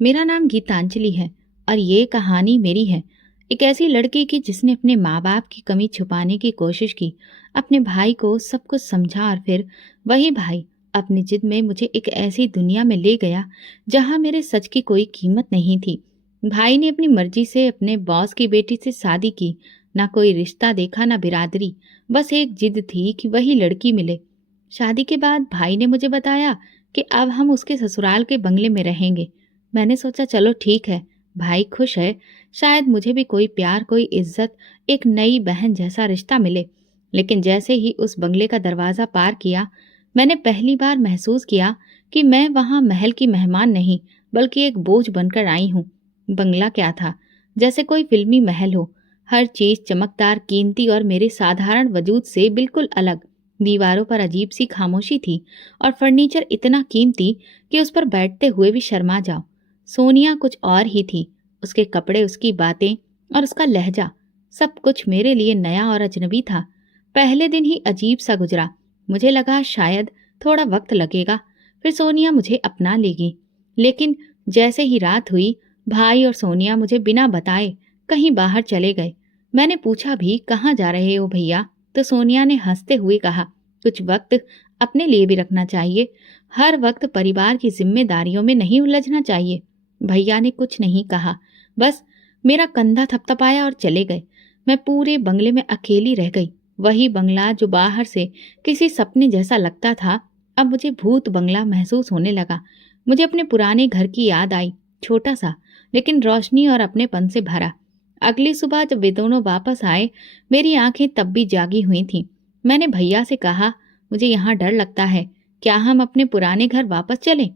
मेरा नाम गीतांजलि है और ये कहानी मेरी है। एक ऐसी लड़की की जिसने अपने माँ बाप की कमी छुपाने की कोशिश की, अपने भाई को सब कुछ समझा और फिर वही भाई अपनी जिद में मुझे एक ऐसी दुनिया में ले गया जहाँ मेरे सच की कोई कीमत नहीं थी। भाई ने अपनी मर्जी से अपने बॉस की बेटी से शादी की, ना कोई रिश्ता देखा ना बिरादरी, बस एक जिद थी कि वही लड़की मिले। शादी के बाद भाई ने मुझे बताया कि अब हम उसके ससुराल के बंगले में रहेंगे। मैंने सोचा चलो ठीक है, भाई खुश है, शायद मुझे भी कोई प्यार, कोई इज्जत, एक नई बहन जैसा रिश्ता मिले। लेकिन जैसे ही उस बंगले का दरवाज़ा पार किया, मैंने पहली बार महसूस किया कि मैं वहाँ महल की मेहमान नहीं, बल्कि एक बोझ बनकर आई हूँ। बंगला क्या था, जैसे कोई फिल्मी महल हो, हर चीज़ चमकदार, कीमती और मेरे साधारण वजूद से बिल्कुल अलग। दीवारों पर अजीब सी खामोशी थी और फर्नीचर इतना कीमती कि उस पर बैठते हुए भी शर्मा जाओ। सोनिया कुछ और ही थी, उसके कपड़े, उसकी बातें और उसका लहजा, सब कुछ मेरे लिए नया और अजनबी था। पहले दिन ही अजीब सा गुजरा। मुझे लगा शायद थोड़ा वक्त लगेगा, फिर सोनिया मुझे अपना लेगी। लेकिन जैसे ही रात हुई, भाई और सोनिया मुझे बिना बताए कहीं बाहर चले गए। मैंने पूछा भी कहाँ जा रहे हो भैया, तो सोनिया ने हंसते हुए कहा, कुछ वक्त अपने लिए भी रखना चाहिए, हर वक्त परिवार की जिम्मेदारियों में नहीं उलझना चाहिए। भैया ने कुछ नहीं कहा, बस मेरा कंधा थपथपाया और चले गए। मैं पूरे बंगले में अकेली रह गई। वही बंगला जो बाहर से किसी सपने जैसा लगता था, अब मुझे भूत बंगला महसूस होने लगा। मुझे अपने पुराने घर की याद आई, छोटा सा लेकिन रोशनी और अपनेपन से भरा। अगली सुबह जब वे दोनों वापस आए, मेरी आंखें तब भी जागी हुई थीं। मैंने भैया से कहा, मुझे यहाँ डर लगता है, क्या हम अपने पुराने घर वापस चलें?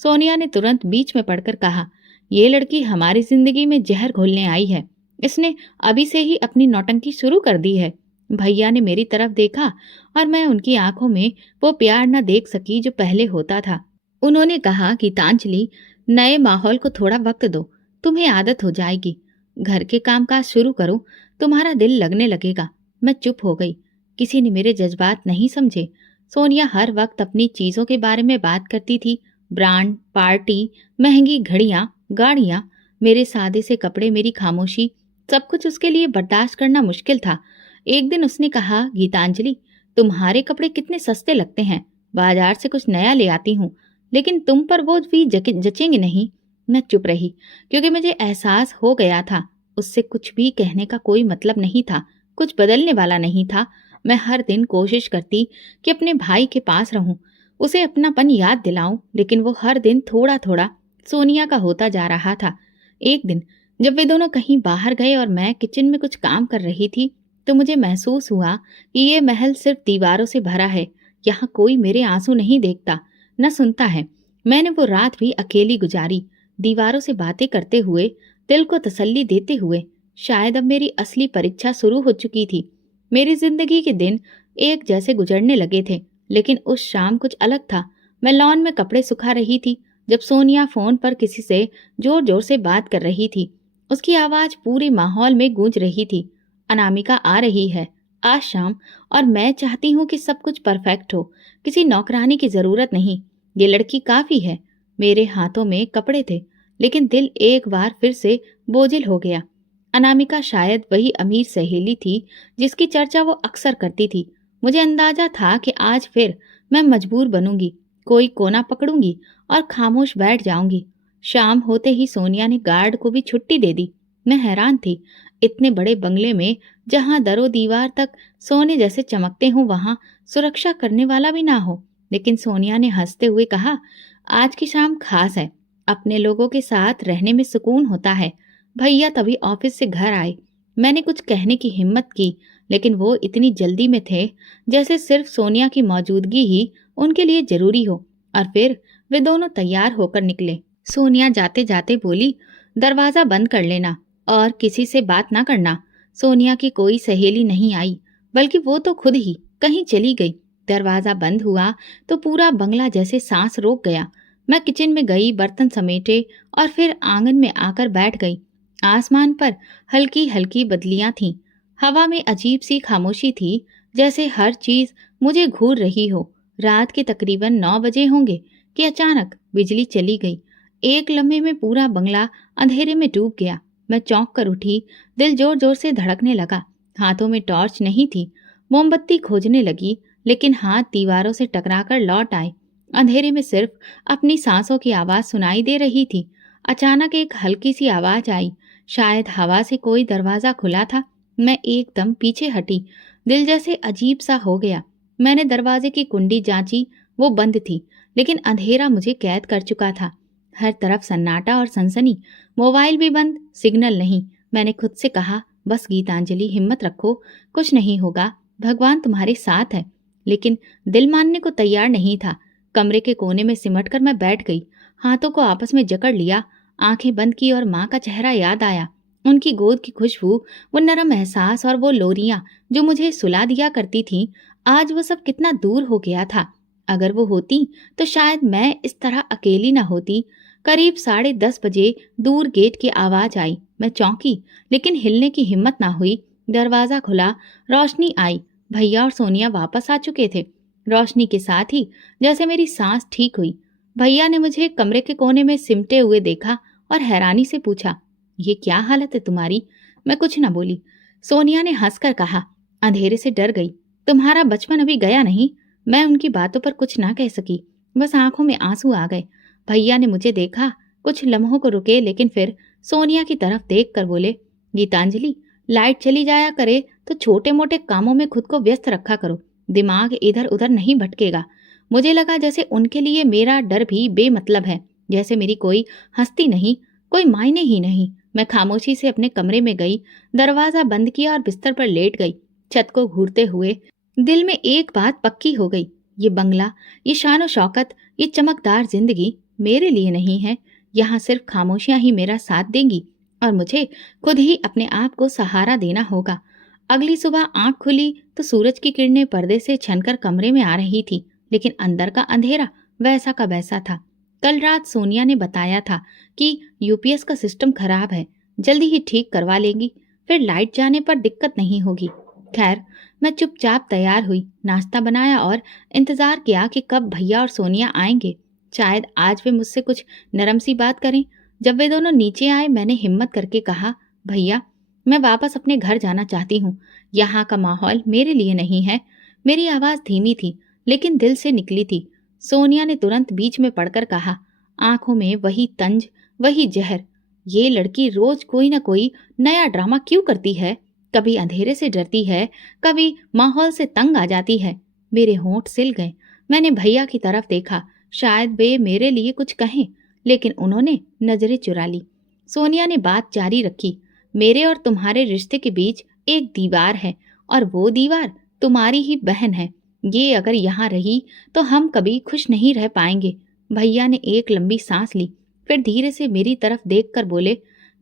सोनिया ने तुरंत बीच में पड़कर कहा, ये लड़की हमारी जिंदगी में जहर घोलने आई है, इसने अभी से ही अपनी नौटंकी शुरू कर दी है। भैया ने मेरी तरफ देखा और मैं उनकी आंखों में वो प्यार न देख सकी जो पहले होता था। उन्होंने कहा, गीतांजलि, नए माहौल को थोड़ा वक्त दो, तुम्हें आदत हो जाएगी। घर के कामकाज शुरू करो, तुम्हारा दिल लगने लगेगा। मैं चुप हो गई। किसी ने मेरे जज्बात नहीं समझे। सोनिया हर वक्त अपनी चीजों के बारे में बात करती थी, ब्रांड, पार्टी, महंगी घड़ियां, गाड़ियां। मेरे सादे से कपड़े, मेरी खामोशी, सब कुछ उसके लिए बर्दाश्त करना मुश्किल था। एक दिन उसने कहा, गीतांजलि, तुम्हारे कपड़े कितने सस्ते लगते हैं, बाजार से कुछ नया ले आती हूँ, लेकिन तुम पर वो भी जचेंगे नहीं। मैं चुप रही, क्योंकि मुझे एहसास हो गया था उससे कुछ भी कहने का कोई मतलब नहीं था, कुछ बदलने वाला नहीं था। मैं हर दिन कोशिश करती कि अपने भाई के पास रहूं, उसे अपनापन याद दिलाऊं, लेकिन वो हर दिन थोड़ा थोड़ा सोनिया का होता जा रहा था। एक दिन जब वे दोनों कहीं बाहर गए और मैं किचन में कुछ काम कर रही थी, तो मुझे महसूस हुआ कि ये महल सिर्फ दीवारों से भरा है, यहाँ कोई मेरे आंसू नहीं देखता, न सुनता है। मैंने वो रात भी अकेली गुजारी, दीवारों से बातें करते हुए, दिल को तसल्ली देते हुए। शायद अब मेरी असली परीक्षा शुरू हो चुकी थी। मेरी जिंदगी के दिन एक जैसे गुजरने लगे थे, लेकिन उस शाम कुछ अलग था। मैं लॉन में कपड़े सुखा रही थी जब सोनिया फोन पर किसी से जोर जोर से बात कर रही थी। उसकी आवाज पूरे माहौल में गूंज रही थी, अनामिका आ रही है आज शाम, और मैं चाहती हूँ कि सब कुछ परफेक्ट हो, किसी नौकरानी की जरूरत नहीं, ये लड़की काफी है। मेरे हाथों में कपड़े थे, लेकिन दिल एक बार फिर से बोझिल हो गया। अनामिका शायद वही अमीर सहेली थी जिसकी चर्चा वो अक्सर करती थी। मुझे अंदाजा था कि आज फिर मैं मजबूर बनूंगी, कोई कोना पकड़ूंगी और खामोश बैठ जाऊंगी। शाम होते ही सोनिया ने गार्ड को भी छुट्टी दे दी। मैं हैरान थी, इतने बड़े बंगले में जहां दरो दीवार तक सोने जैसे चमकते हों, वहां सुरक्षा करने वाला भी ना हो। लेकिन सोनिया ने हंसते हुए कहा, आज की शाम खास है, अपने लोगों के साथ रहने में सुकून होता है। भैया तभी ऑफिस से घर आए। मैंने कुछ कहने की हिम्मत की, लेकिन वो इतनी जल्दी में थे जैसे सिर्फ सोनिया की मौजूदगी ही उनके लिए जरूरी हो। और फिर वे दोनों तैयार होकर निकले। सोनिया जाते जाते बोली, दरवाजा बंद कर लेना और किसी से बात ना करना। सोनिया की कोई सहेली नहीं आई, बल्कि वो तो खुद ही कहीं चली गई। दरवाजा बंद हुआ तो पूरा बंगला जैसे सांस रोक गया। मैं किचन में गई, बर्तन समेटे और फिर आंगन में आकर बैठ गई। आसमान पर हल्की हल्की बदलियां थीं। हवा में अजीब सी खामोशी थी, जैसे हर चीज मुझे घूर रही हो। रात के तकरीबन 9 बजे होंगे कि अचानक बिजली चली गई। एक लम्हे में पूरा बंगला अंधेरे में डूब गया। मैं चौंक कर उठी, दिल जोर जोर से धड़कने लगा। हाथों में टॉर्च नहीं थी। मोमबत्ती खोजने लगी, लेकिन हाथ दीवारों से टकराकर लौट आए। अंधेरे में सिर्फ अपनी सांसों की आवाज सुनाई दे रही थी। अचानक एक हल्की सी आवाज आई, शायद हवा से कोई दरवाजा खुला था। मैं एकदम पीछे हटी, दिल जैसे अजीब सा हो गया। मैंने दरवाजे की कुंडी जांची, वो बंद थी, लेकिन अंधेरा मुझे कैद कर चुका था। हर तरफ सन्नाटा और सनसनी, मोबाइल भी बंद, सिग्नल नहीं। मैंने खुद से कहा, बस गीतांजलि, हिम्मत रखो, कुछ नहीं होगा, भगवान तुम्हारे साथ है। लेकिन दिल मानने को तैयार नहीं था। कमरे के कोने में सिमट कर मैं बैठ गई, हाथों को आपस में जकड़ लिया, आंखें बंद की और माँ का चेहरा याद आया। उनकी गोद की खुशबू, वो नरम एहसास और वो लोरियां जो मुझे सुला दिया करती थीं, आज वो सब कितना दूर हो गया था। अगर वो होती तो शायद मैं इस तरह अकेली न होती। करीब 10:30 बजे दूर गेट की आवाज आई। मैं चौंकी, लेकिन हिलने की हिम्मत ना हुई। दरवाजा खुला, रोशनी आई। भैया और सोनिया वापस आ चुके थे। रोशनी के साथ ही जैसे मेरी सांस ठीक हुई। भैया ने मुझे कमरे के कोने में सिमटे हुए देखा और हैरानी से पूछा, ये क्या हालत है तुम्हारी? मैं कुछ न बोली। सोनिया ने हंसकर कहा, अंधेरे से डर गई, तुम्हारा बचपन अभी गया नहीं। मैं उनकी बातों पर कुछ ना कह सकी, बस आंखों में आंसू आ गए। भैया ने मुझे देखा, कुछ लम्हों को रुके, लेकिन फिर सोनिया की तरफ देख कर बोले, गीतांजलि, लाइट चली जाया करे तो छोटे मोटे कामों में खुद को व्यस्त रखा करो, दिमाग इधर उधर नहीं भटकेगा। मुझे लगा जैसे उनके लिए मेरा डर भी बेमतलब है, जैसे मेरी कोई हस्ती नहीं, कोई मायने ही नहीं। मैं खामोशी से अपने कमरे में गई, दरवाजा बंद किया और बिस्तर पर लेट गई। छत को घूरते हुए दिल में एक बात पक्की हो गई, ये बंगला, ये शान और शौकत, ये चमकदार जिंदगी मेरे लिए नहीं है। यहाँ सिर्फ खामोशियां ही मेरा साथ देंगी और मुझे खुद ही अपने आप को सहारा देना होगा। अगली सुबह आंख खुली तो सूरज की किरणें पर्दे से छनकर कमरे में आ रही थी, लेकिन अंदर का अंधेरा वैसा का वैसा था। कल रात सोनिया ने बताया था कि यूपीएस का सिस्टम खराब है, जल्दी ही ठीक करवा लेंगी, फिर लाइट जाने पर दिक्कत नहीं होगी। खैर, मैं चुपचाप तैयार हुई, नाश्ता बनाया और इंतजार किया कि कब भैया और सोनिया आएंगे। शायद आज वे मुझसे कुछ नरम सी बात करें। जब वे दोनों नीचे आए, मैंने हिम्मत करके कहा, भैया, मैं वापस अपने घर जाना चाहती हूँ, यहाँ का माहौल मेरे लिए नहीं है। मेरी आवाज धीमी थी, लेकिन दिल से निकली थी। सोनिया ने तुरंत बीच में पड़कर कहा, आंखों में वही तंज, वही जहर। ये लड़की रोज कोई ना कोई नया ड्रामा क्यों करती है? कभी अंधेरे से डरती है, कभी माहौल से तंग आ जाती है। मेरे होंठ सिल गए। मैंने भैया की तरफ देखा, शायद वे मेरे लिए कुछ कहें, लेकिन उन्होंने नजरें चुरा ली। सोनिया ने बात जारी रखी, मेरे और तुम्हारे रिश्ते के बीच एक दीवार है, और वो दीवार तुम्हारी ही बहन है। ये अगर यहाँ रही तो हम कभी खुश नहीं रह पाएंगे। भैया ने एक लंबी सांस ली, फिर धीरे से मेरी तरफ देखकर बोले,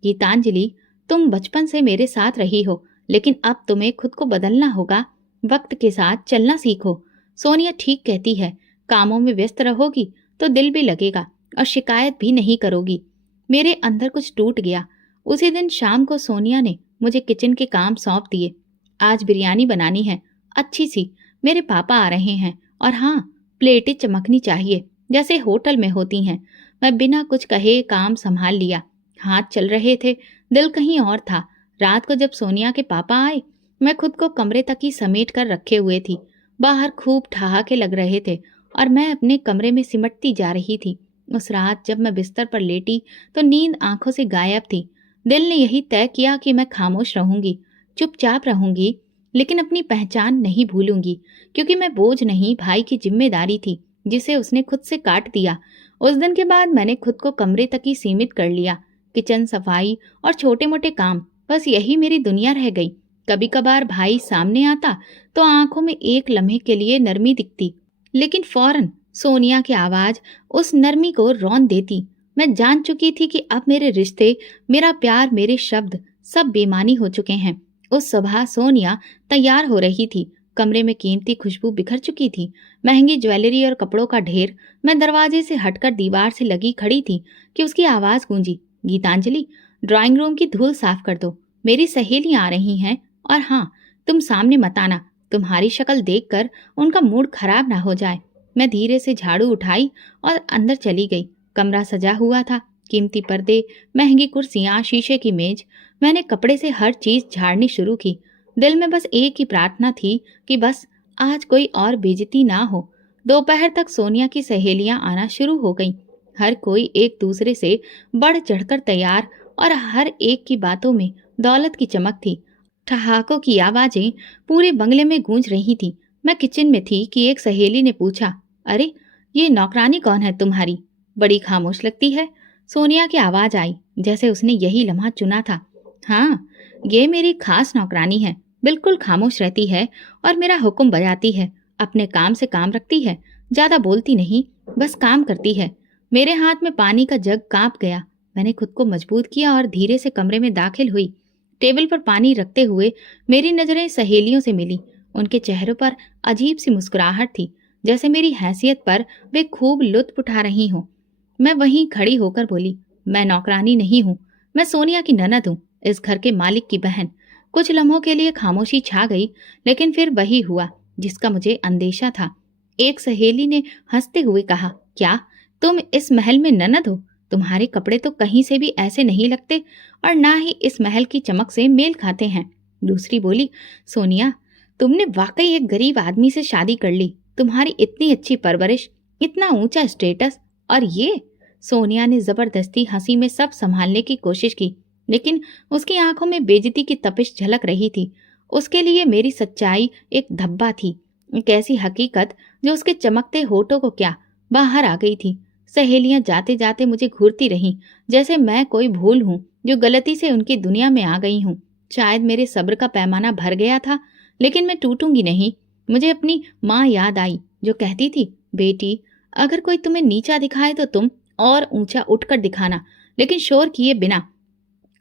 गीतांजलि, तुम बचपन से मेरे साथ रही हो, लेकिन अब तुम्हें खुद को बदलना होगा। वक्त के साथ चलना सीखो। सोनिया ठीक कहती है, कामों में व्यस्त रहोगी तो दिल भी लगेगा और शिकायत भी नहीं करोगी। मेरे अंदर कुछ टूट गया। उसी दिन शाम को सोनिया ने मुझे किचन के काम सौंप दिए। आज बिरयानी बनानी है, अच्छी सी, मेरे पापा आ रहे हैं, और हाँ, प्लेटें चमकनी चाहिए जैसे होटल में होती हैं। मैं बिना कुछ कहे काम संभाल लिया। हाथ चल रहे थे, दिल कहीं और था। रात को जब सोनिया के पापा आए, मैं खुद को कमरे तक ही समेट कर रखे हुए थी। बाहर खूब ठहाके लग रहे थे और मैं अपने कमरे में सिमटती जा रही थी। उस रात जब मैं बिस्तर पर लेटी तो नींद आंखों से गायब थी। दिल ने यही तय किया कि मैं खामोश रहूंगी, चुपचाप रहूंगी, लेकिन अपनी पहचान नहीं भूलूंगी, क्योंकि मैं बोझ नहीं, भाई की जिम्मेदारी थी जिसे उसने खुद से काट दिया। उस दिन के बाद मैंने खुद को कमरे तक ही सीमित कर लिया। किचन सफाई और छोटे मोटे काम, बस यही मेरी दुनिया रह गई। कभी कभार भाई सामने आता तो आंखों में एक लम्हे के लिए नरमी दिखती, लेकिन फौरन सोनिया की आवाज उस नरमी को रौंद देती। मैं जान चुकी थी कि अब मेरे रिश्ते, मेरा प्यार, मेरे शब्द सब बेमानी हो चुके हैं। उस सुबह सोनिया तैयार हो रही थी। कमरे में कीमती खुशबू बिखर चुकी थी, महंगी ज्वेलरी और कपड़ों का ढेर। मैं दरवाजे से हटकर दीवार से लगी खड़ी थी कि उसकी आवाज गूंजी, गीतांजलि, ड्राइंग रूम की धूल साफ कर दो, मेरी सहेलियां आ रही हैं, और हाँ, तुम सामने मत आना, तुम्हारी शक्ल देखकर उनका मूड खराब ना हो जाए। मैं धीरे से झाड़ू उठाई और अंदर चली गई। कमरा सजा हुआ था, कीमती पर्दे, महंगी कुर्सियां, शीशे की मेज। मैंने कपड़े से हर चीज झाड़नी शुरू की। दिल में बस एक ही प्रार्थना थी कि बस आज कोई और बेइज्जती ना हो। दोपहर तक सोनिया की सहेलियां आना शुरू हो गईं। हर कोई एक दूसरे से बढ़ चढ़कर तैयार और हर एक की बातों में दौलत की चमक थी। ठहाकों की आवाजें पूरे बंगले में गूंज रही थी। मैं किचन में थी कि एक सहेली ने पूछा, अरे ये नौकरानी कौन है तुम्हारी? बड़ी खामोश लगती है। सोनिया की आवाज आई, जैसे उसने यही लम्हा चुना था। हाँ, ये मेरी खास नौकरानी है। बिल्कुल खामोश रहती है और मेरा हुक्म बजाती है। अपने काम से काम रखती है, ज्यादा बोलती नहीं, बस काम करती है। मेरे हाथ में पानी का जग कांप गया। मैंने खुद को मजबूत किया और धीरे से कमरे में दाखिल हुई। टेबल पर पानी रखते हुए मेरी नजरें सहेलियों से मिली। उनके चेहरों पर अजीब सी मुस्कुराहट थी, जैसे मेरी हैसियत पर वे खूब लुत्फ उठा रही हों। मैं वहीं खड़ी होकर बोली, मैं नौकरानी नहीं हूँ, मैं सोनिया की ननद हूँ, इस घर के मालिक की बहन। कुछ लम्हों के लिए खामोशी छा गई, लेकिन फिर वही हुआ जिसका मुझे अंदेशा था। एक सहेली ने हंसते हुए कहा, क्या तुम इस महल में ननद हो? तुम्हारे कपड़े तो कहीं से भी ऐसे नहीं लगते और ना ही इस महल की चमक से मेल खाते हैं। दूसरी बोली, सोनिया, तुमने वाकई एक गरीब आदमी से शादी कर ली। तुम्हारी इतनी अच्छी परवरिश, इतना ऊंचा स्टेटस, और ये। सोनिया ने जबरदस्ती हंसी में सब संभालने की कोशिश की, लेकिन उसकी आंखों में बेइज्जती की तपिश झलक रही थी। उसके लिए मेरी सच्चाई एक धब्बा थी, एक ऐसी हकीकत जो उसके चमकते होठों को क्या बाहर आ गई थी। सहेलियां जाते जाते मुझे घूरती रहीं, जैसे मैं कोई भूल हूं जो गलती से उनकी दुनिया में आ गई हूं। शायद मेरे सब्र का पैमाना भर गया था, लेकिन मैं टूटूंगी नहीं। मुझे अपनी माँ याद आई, जो कहती थी, बेटी, अगर कोई तुम्हें नीचा दिखाए तो तुम और ऊंचा उठकर दिखाना, लेकिन शोर किए बिना।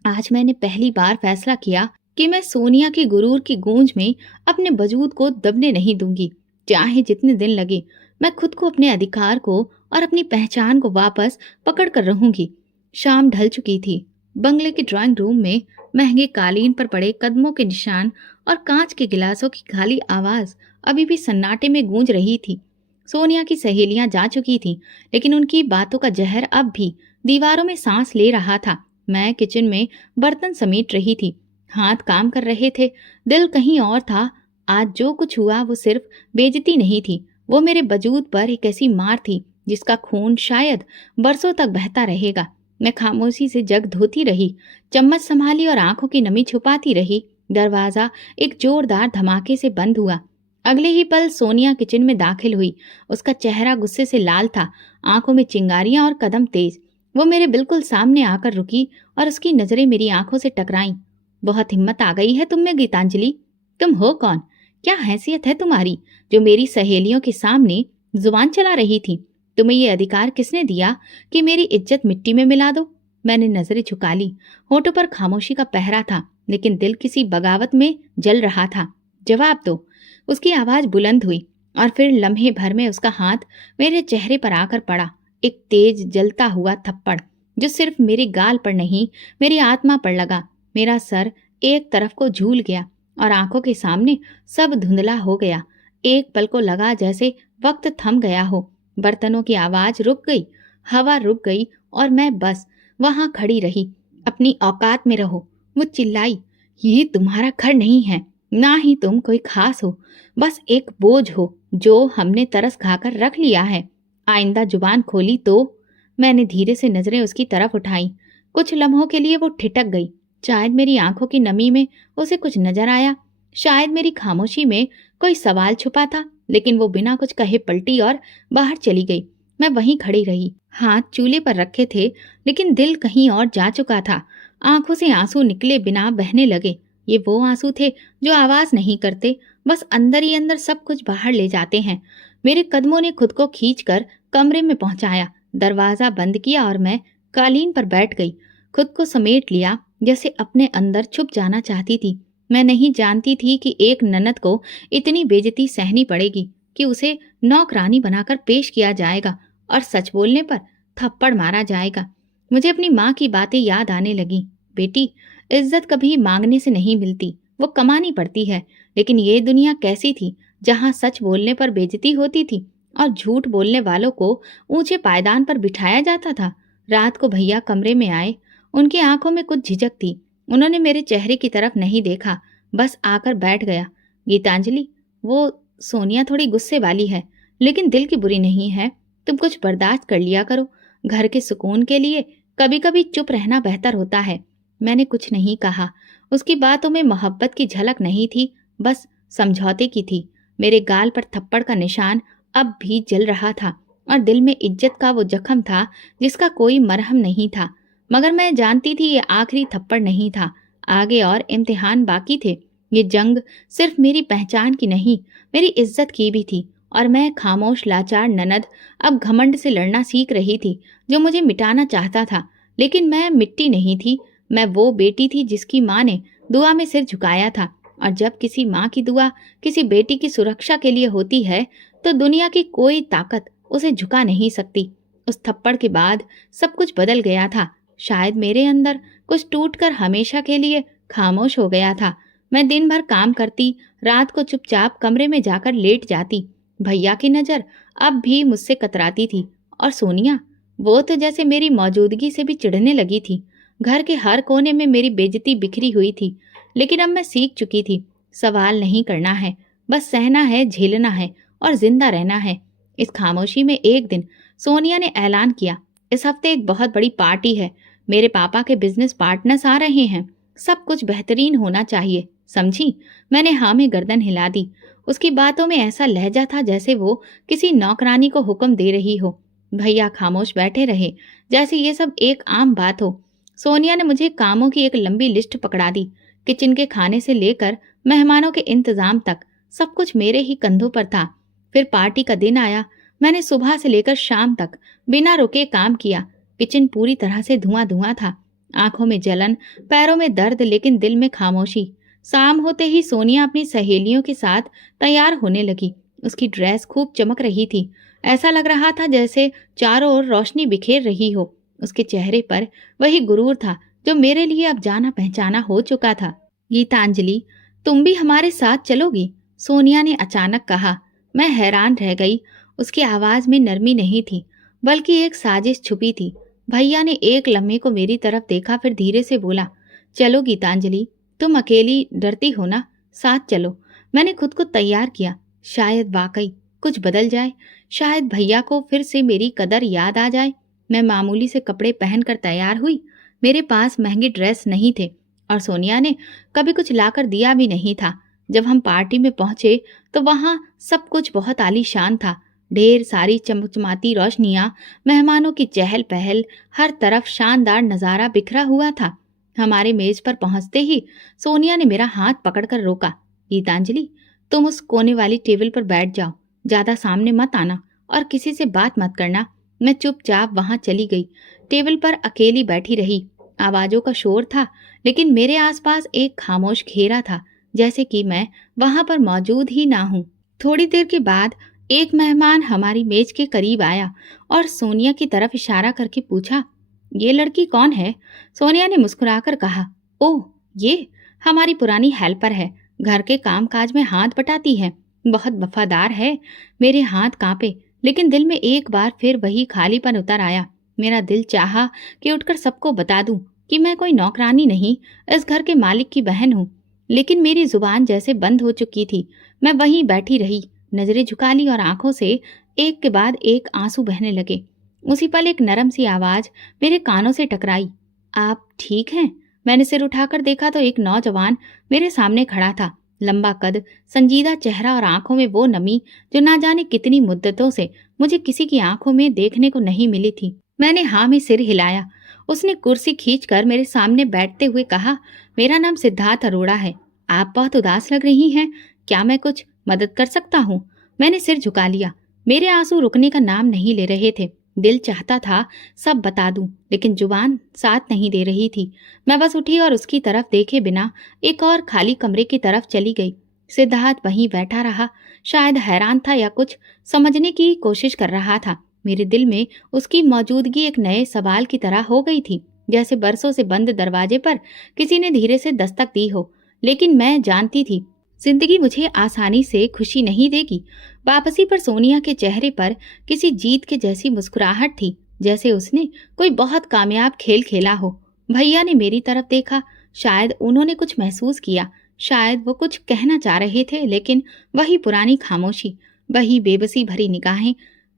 आज मैंने पहली बार फैसला किया कि मैं सोनिया की गुरूर की गूंज में अपने वजूद को दबने नहीं दूंगी। चाहे जितने दिन लगे, मैं खुद को, अपने अधिकार को और अपनी पहचान को वापस पकड़ कर रहूंगी। शाम ढल चुकी थी। बंगले के ड्राइंग रूम में महंगे कालीन पर पड़े कदमों के निशान और कांच के गिलासों की खाली आवाज अभी भी सन्नाटे में गूंज रही थी। सोनिया की सहेलियां जा चुकी थीं, लेकिन उनकी बातों का जहर अब भी दीवारों में सांस ले रहा था। मैं किचन में बर्तन समेट रही थी। हाथ काम कर रहे थे, दिल कहीं और था। आज जो कुछ हुआ वो सिर्फ बेइज्जती नहीं थी, वो मेरे वजूद पर एक ऐसी मार थी जिसका खून शायद बरसों तक बहता रहेगा। मैं खामोशी से जग धोती रही, चम्मच संभाली और आंखों की नमी छुपाती रही। दरवाजा एक जोरदार धमाके से बंद हुआ। अगले ही पल सोनिया किचन में दाखिल हुई। उसका चेहरा गुस्से से लाल था, आंखों में चिंगारियां और कदम तेज। वो मेरे बिल्कुल सामने आकर रुकी और उसकी नजरें मेरी आंखों से टकराईं। बहुत हिम्मत आ गई है तुम में, गीतांजलि। तुम हो कौन? क्या हैसियत है तुम्हारी जो मेरी सहेलियों के सामने जुबान चला रही थी? तुम्हें ये अधिकार किसने दिया कि मेरी इज्जत मिट्टी में मिला दो? मैंने नजरें झुका ली। होठों पर खामोशी का पहरा था, लेकिन दिल किसी बगावत में जल रहा था। जवाब दो। उसकी आवाज बुलंद हुई और फिर लम्हे भर में उसका हाथ मेरे चेहरे पर आकर पड़ा। एक तेज जलता हुआ थप्पड़ जो सिर्फ मेरे गाल पर नहीं, मेरी आत्मा पर लगा। मेरा सर एक तरफ को झूल गया और आंखों के सामने सब धुंधला हो गया। एक पल को लगा जैसे वक्त थम गया हो। बर्तनों की आवाज रुक गई, हवा रुक गई और मैं बस वहां खड़ी रही। अपनी औकात में रहो, वो चिल्लाई। ये तुम्हारा घर नहीं है, ना ही तुम कोई खास हो, बस एक बोझ हो जो हमने तरस खाकर रख लिया है। आइंदा जुबान खोली तो। मैंने धीरे से नजरें उसकी तरफ उठाई। कुछ लम्हों के लिए वो ठिठक गई। शायद मेरी आंखों की नमी में उसे कुछ नजर आया, शायद मेरी खामोशी में कोई सवाल छुपा था, लेकिन वो बिना कुछ कहे पलटी और बाहर चली गई। मैं वहीं खड़ी रही। हाथ चूल्हे पर रखे थे, लेकिन दिल कहीं और जा चुका था। आंखों से आंसू निकले बिना बहने लगे। ये वो आंसू थे जो आवाज नहीं करते, बस अंदर ही अंदर सब कुछ बाहर ले जाते हैं। मेरे कदमों ने खुद को खींचकर कमरे में पहुंचाया। दरवाजा बंद किया और मैं कालीन पर बैठ गई। खुद को समेट लिया, जैसे अपने अंदर छुप जाना चाहती थी। मैं नहीं जानती थी कि एक ननद को इतनी बेइज्जती सहनी पड़ेगी, कि उसे नौकरानी बनाकर पेश किया जाएगा और सच बोलने पर थप्पड़ मारा जाएगा। मुझे अपनी माँ की बातें याद आने लगी। बेटी, इज्जत कभी मांगने से नहीं मिलती, वो कमानी पड़ती है। लेकिन ये दुनिया कैसी थी जहाँ सच बोलने पर बेइज्जती होती थी और झूठ बोलने वालों को ऊंचे पायदान पर बिठाया जाता था। रात को भैया कमरे में आए। उनकी आंखों में कुछ झिझक थी। उन्होंने मेरे चेहरे की तरफ नहीं देखा, बस आकर बैठ गया। गीतांजलि, वो सोनिया थोड़ी गुस्से वाली है, लेकिन दिल की बुरी नहीं है। तुम कुछ बर्दाश्त कर लिया करो। घर के सुकून के लिए कभी कभी चुप रहना बेहतर होता है। मैंने कुछ नहीं कहा। उसकी बातों में मोहब्बत की झलक नहीं थी, बस समझौते की थी। मेरे गाल पर थप्पड़ का निशान अब भी जल रहा था और दिल में इज्जत का वो जख्म था जिसका कोई मरहम नहीं था। मगर मैं जानती थी ये आखिरी थप्पड़ नहीं था। आगे और इम्तिहान बाकी थे। ये जंग सिर्फ मेरी पहचान की नहीं, मेरी इज्जत की भी थी। और मैं खामोश लाचार ननद अब घमंड से लड़ना सीख रही थी, जो मुझे मिटाना चाहता था। लेकिन मैं मिट्टी नहीं थी। मैं वो बेटी थी जिसकी माँ ने दुआ में सिर झुकाया था। और जब किसी माँ की दुआ किसी बेटी की सुरक्षा के लिए होती है, तो दुनिया की कोई ताकत उसे झुका नहीं सकती। उस थप्पड़ के बाद सब कुछ बदल गया था। शायद मेरे अंदर कुछ टूटकर हमेशा के लिए खामोश हो गया था। मैं दिन भर काम करती, रात को चुपचाप कमरे में जाकर लेट जाती। भैया की नज़र अब भी मुझसे कतराती थी। और सोनिया, वो तो जैसे मेरी मौजूदगी से भी चिढ़ने लगी थी। घर के हर कोने में मेरी बेइज्जती बिखरी हुई थी। लेकिन अब मैं सीख चुकी थी, सवाल नहीं करना है, बस सहना है, झेलना है और जिंदा रहना है। इस खामोशी में एक दिन सोनिया ने ऐलान किया, इस हफ्ते एक बहुत बड़ी पार्टी है। मेरे पापा के बिजनेस पार्टनर्स आ रहे हैं। सब कुछ बेहतरीन होना चाहिए, समझी? मैंने हाँ में गर्दन हिला दी। उसकी बातों में ऐसा लहजा था जैसे वो किसी नौकरानी को हुक्म दे रही हो। भैया खामोश बैठे रहे, जैसे ये सब एक आम बात हो। सोनिया ने मुझे कामों की एक लंबी लिस्ट पकड़ा दी। किचन के खाने से लेकर मेहमानों के इंतजाम तक सब कुछ मेरे ही कंधों पर था। फिर पार्टी का दिन आया। मैंने सुबह से लेकर शाम तक बिना रुके काम किया। किचन पूरी तरह से धुआं धुआं था। आंखों में जलन, पैरों में दर्द, लेकिन दिल में खामोशी। शाम होते ही सोनिया अपनी सहेलियों के साथ तैयार होने लगी। उसकी ड्रेस खूब चमक रही थी। ऐसा लग रहा था जैसे चारों ओर रोशनी बिखेर रही हो। उसके चेहरे पर वही गुरूर था जो मेरे लिए अब जाना पहचाना हो चुका था। गीतांजलि, तुम भी हमारे साथ चलोगी? सोनिया ने अचानक कहा। मैं हैरान रह गई। उसकी आवाज में नरमी नहीं थी, बल्कि एक साजिश छुपी थी। भैया ने एक लम्हे को मेरी तरफ देखा, फिर धीरे से बोला, चलो गीतांजलि, तुम अकेली डरती हो ना, साथ चलो। मैंने खुद को तैयार किया। शायद वाकई कुछ बदल जाए, शायद भैया को फिर से मेरी कदर याद आ जाए। मैं मामूली से कपड़े पहनकर तैयार हुई। मेरे पास महंगे ड्रेस नहीं थे और सोनिया ने कभी कुछ लाकर दिया भी नहीं था। जब हम पार्टी में पहुंचे तो वहां सब कुछ बहुत आलीशान था। ढेर सारी चमचमाती रोशनियां, मेहमानों की चहल पहल, हर तरफ शानदार नजारा बिखरा हुआ था। हमारे मेज पर पहुंचते ही सोनिया ने मेरा हाथ पकड़कर रोका। गीतांजलि, तुम उस कोने वाली टेबल पर बैठ जाओ, ज्यादा सामने मत आना और किसी से बात मत करना। मैं चुपचाप वहां चली गई। टेबल पर अकेली बैठी रही। आवाजों का शोर था, लेकिन मेरे आसपास एक खामोश घेरा था, जैसे कि मैं वहां पर मौजूद ही ना हूं। थोड़ी देर के बाद एक मेहमान हमारी मेज के करीब आया और सोनिया की तरफ इशारा करके पूछा, ये लड़की कौन है? सोनिया ने मुस्कुराकर कहा, ओह, ये हमारी पुरानी हेल्पर है। घर के कामकाज में हाथ बटाती है, बहुत वफादार है। मेरे हाथ कांपे, लेकिन दिल में एक बार फिर वही खालीपन उतर आया। मेरा दिल चाहा कि उठकर सबको बता दूं कि मैं कोई नौकरानी नहीं, इस घर के मालिक की बहन हूँ। लेकिन मेरी जुबान जैसे बंद हो चुकी थी। मैं वहीं बैठी रही, नजरें झुका ली और आंखों से एक के बाद एक आंसू बहने लगे। उसी पल एक नरम सी आवाज मेरे कानों से टकराई, आप ठीक हैं? मैंने सिर उठाकर देखा तो एक नौजवान मेरे सामने खड़ा था। लंबा कद, संजीदा चेहरा और आंखों में वो नमी जो ना जाने कितनी मुद्दतों से मुझे किसी की आंखों में देखने को नहीं मिली थी। मैंने हाँ में सिर हिलाया। उसने कुर्सी खींचकर मेरे सामने बैठते हुए कहा, मेरा नाम सिद्धार्थ अरोड़ा है। आप बहुत उदास लग रही हैं, क्या मैं कुछ मदद कर सकता हूँ? मैंने सिर झुका लिया। मेरे आंसू रुकने का नाम नहीं ले रहे थे। दिल चाहता था सब बता दूं, लेकिन जुबान साथ नहीं दे रही थी। मैं बस उठी और उसकी तरफ देखे बिना एक और खाली कमरे की तरफ चली गई। सिद्धार्थ वहीं बैठा रहा, शायद हैरान था या कुछ समझने की कोशिश कर रहा था। मेरे दिल में उसकी मौजूदगी एक नए सवाल की तरह हो गई थी, जैसे बरसों से बंद दरवाजे पर किसी ने धीरे से दस्तक दी हो। लेकिन मैं जानती थी जिंदगी मुझे आसानी से खुशी नहीं देगी। वापसी पर सोनिया के चेहरे पर किसी जीत के जैसी मुस्कुराहट थी, जैसे उसने कोई बहुत कामयाब खेल खेला हो। भैया ने मेरी तरफ देखा। शायद उन्होंने कुछ महसूस किया, शायद वो कुछ कहना चाह रहे थे, लेकिन वही पुरानी खामोशी, वही बेबसी भरी निगाहें।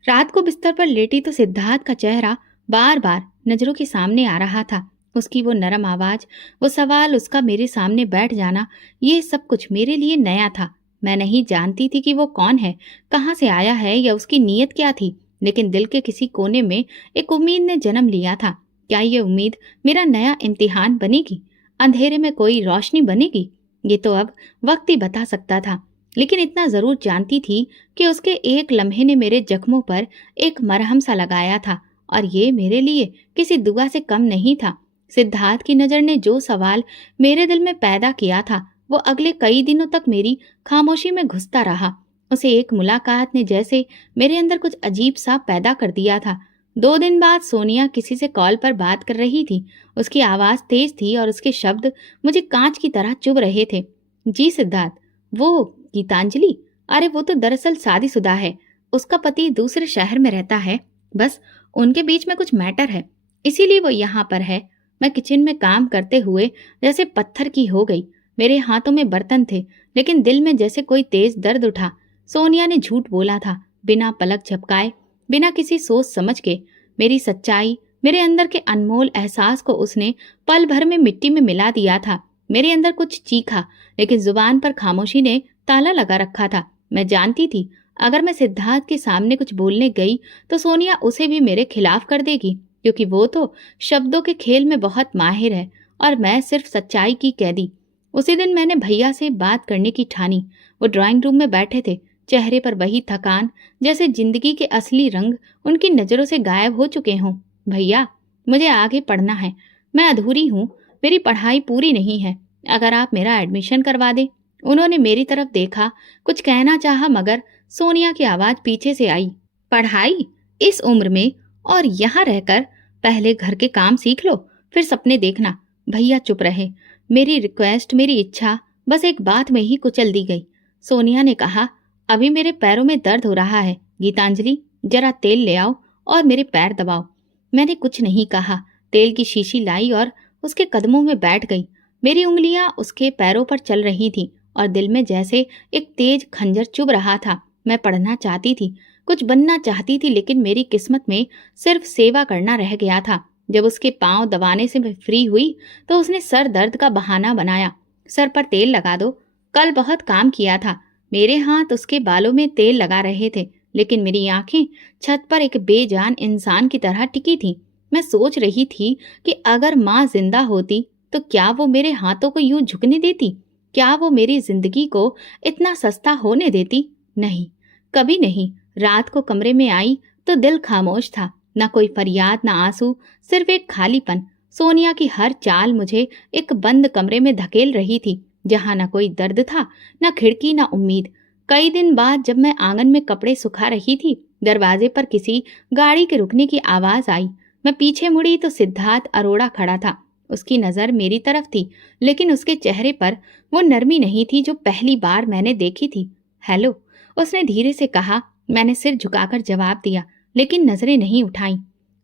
रात को बिस्तर पर लेटी तो सिद्धार्थ का चेहरा बार बार नजरों के सामने आ रहा था। उसकी वो नरम आवाज, वो सवाल, उसका मेरे सामने बैठ जाना, ये सब कुछ मेरे लिए नया था। मैं नहीं जानती थी कि वो कौन है, कहाँ से आया है या उसकी नीयत क्या थी, लेकिन दिल के किसी कोने में एक उम्मीद ने जन्म लिया था। क्या ये उम्मीद मेरा नया इम्तिहान बनेगी, अंधेरे में कोई रोशनी बनेगी? ये तो अब वक्त ही बता सकता था, लेकिन इतना जरूर जानती थी कि उसके एक लम्हे ने मेरे जख्मों पर एक मरहम सा लगाया था, और ये मेरे लिए किसी दुआ से कम नहीं था। सिद्धार्थ की नजर ने जो सवाल मेरे दिल में पैदा किया था, वो अगले कई दिनों तक मेरी खामोशी में घुसता रहा। उसे एक मुलाकात ने जैसे मेरे अंदर कुछ अजीब सा पैदा कर दिया था। 2 दिन बाद सोनिया किसी से कॉल पर बात कर रही थी। उसकी आवाज तेज थी और उसके शब्द मुझे कांच की तरह चुभ रहे थे। जी सिद्धार्थ, वो गीतांजलि? अरे वो तो दरअसल शादीशुदा है, उसका पति दूसरे शहर में रहता है। बस उनके बीच में कुछ मैटर है, इसीलिए वो यहाँ पर है। मैं किचन में काम करते हुए जैसे पत्थर की हो गई। मेरे हाथों में बर्तन थे, लेकिन दिल में जैसे कोई तेज दर्द उठा। सोनिया ने झूठ बोला था, बिना पलक झपकाए, बिना किसी सोच समझ के। मेरी सच्चाई, मेरे अंदर के अनमोल एहसास को उसने पल भर में मिट्टी में मिला दिया था। मेरे अंदर कुछ चीखा, लेकिन जुबान पर खामोशी ने ताला लगा रखा था। मैं जानती थी, अगर मैं सिद्धार्थ के सामने कुछ बोलने गई तो सोनिया उसे भी मेरे खिलाफ कर देगी, क्योंकि वो तो शब्दों के खेल में बहुत माहिर है और मैं सिर्फ सच्चाई की कैदी। उसी दिन मैंने भैया से बात करने की ठानी। वो ड्राइंग रूम में बैठे थे, चेहरे पर वही थकान, जैसे जिंदगी के असली रंग उनकी नजरों से गायब हो चुके हों। भैया, मुझे आगे पढ़ना है, मैं अधूरी हूँ, मेरी पढ़ाई पूरी नहीं है, अगर आप मेरा एडमिशन करवा दें। उन्होंने मेरी तरफ देखा, कुछ कहना चाहा, मगर सोनिया की आवाज पीछे से आई। पढ़ाई? इस उम्र में और यहाँ रहकर? पहले घर के काम सीख लो, फिर सपने देखना। भैया चुप रहे। मेरी रिक्वेस्ट, मेरी इच्छा बस एक बात में ही कुचल दी गई। सोनिया ने कहा, अभी मेरे पैरों में दर्द हो रहा है गीतांजलि, जरा तेल ले आओ और मेरे पैर दबाओ। मैंने कुछ नहीं कहा। तेल की शीशी लाई और उसके कदमों में बैठ गई। मेरी उंगलियां उसके पैरों पर चल रही थीं और दिल में जैसे एक तेज खंजर चुभ रहा था। मैं पढ़ना चाहती थी, कुछ बनना चाहती थी, लेकिन मेरी किस्मत में सिर्फ सेवा करना रह गया था। जब उसके पांव दबाने से मैं फ्री हुई तो उसने सर दर्द का बहाना बनाया। सर पर तेल लगा दो, कल बहुत काम किया था। मेरे हाथ उसके बालों में तेल लगा रहे थे, लेकिन मेरी आंखें छत पर एक बेजान इंसान की तरह टिकी थीं। मैं सोच रही थी कि अगर माँ जिंदा होती तो क्या वो मेरे हाथों को यूं झुकने देती? क्या वो मेरी जिंदगी को इतना सस्ता होने देती? नहीं, कभी नहीं। रात को कमरे में आई तो दिल खामोश था, न कोई फरियाद, न आंसू, सिर्फ एक खालीपन। सोनिया की हर चाल मुझे एक बंद कमरे में धकेल रही थी, जहाँ न कोई दर्द था, न खिड़की, न उम्मीद। कई दिन बाद जब मैं आंगन में कपड़े सुखा रही थी, दरवाजे पर किसी गाड़ी के रुकने की आवाज आई। मैं पीछे मुड़ी तो सिद्धार्थ अरोड़ा खड़ा था। उसकी नजर मेरी तरफ थी, लेकिन उसके चेहरे पर वो नरमी नहीं थी जो पहली बार मैंने देखी थी। हेलो, उसने धीरे से कहा। मैंने सिर झुकाकर जवाब दिया, लेकिन नजरें नहीं उठाई।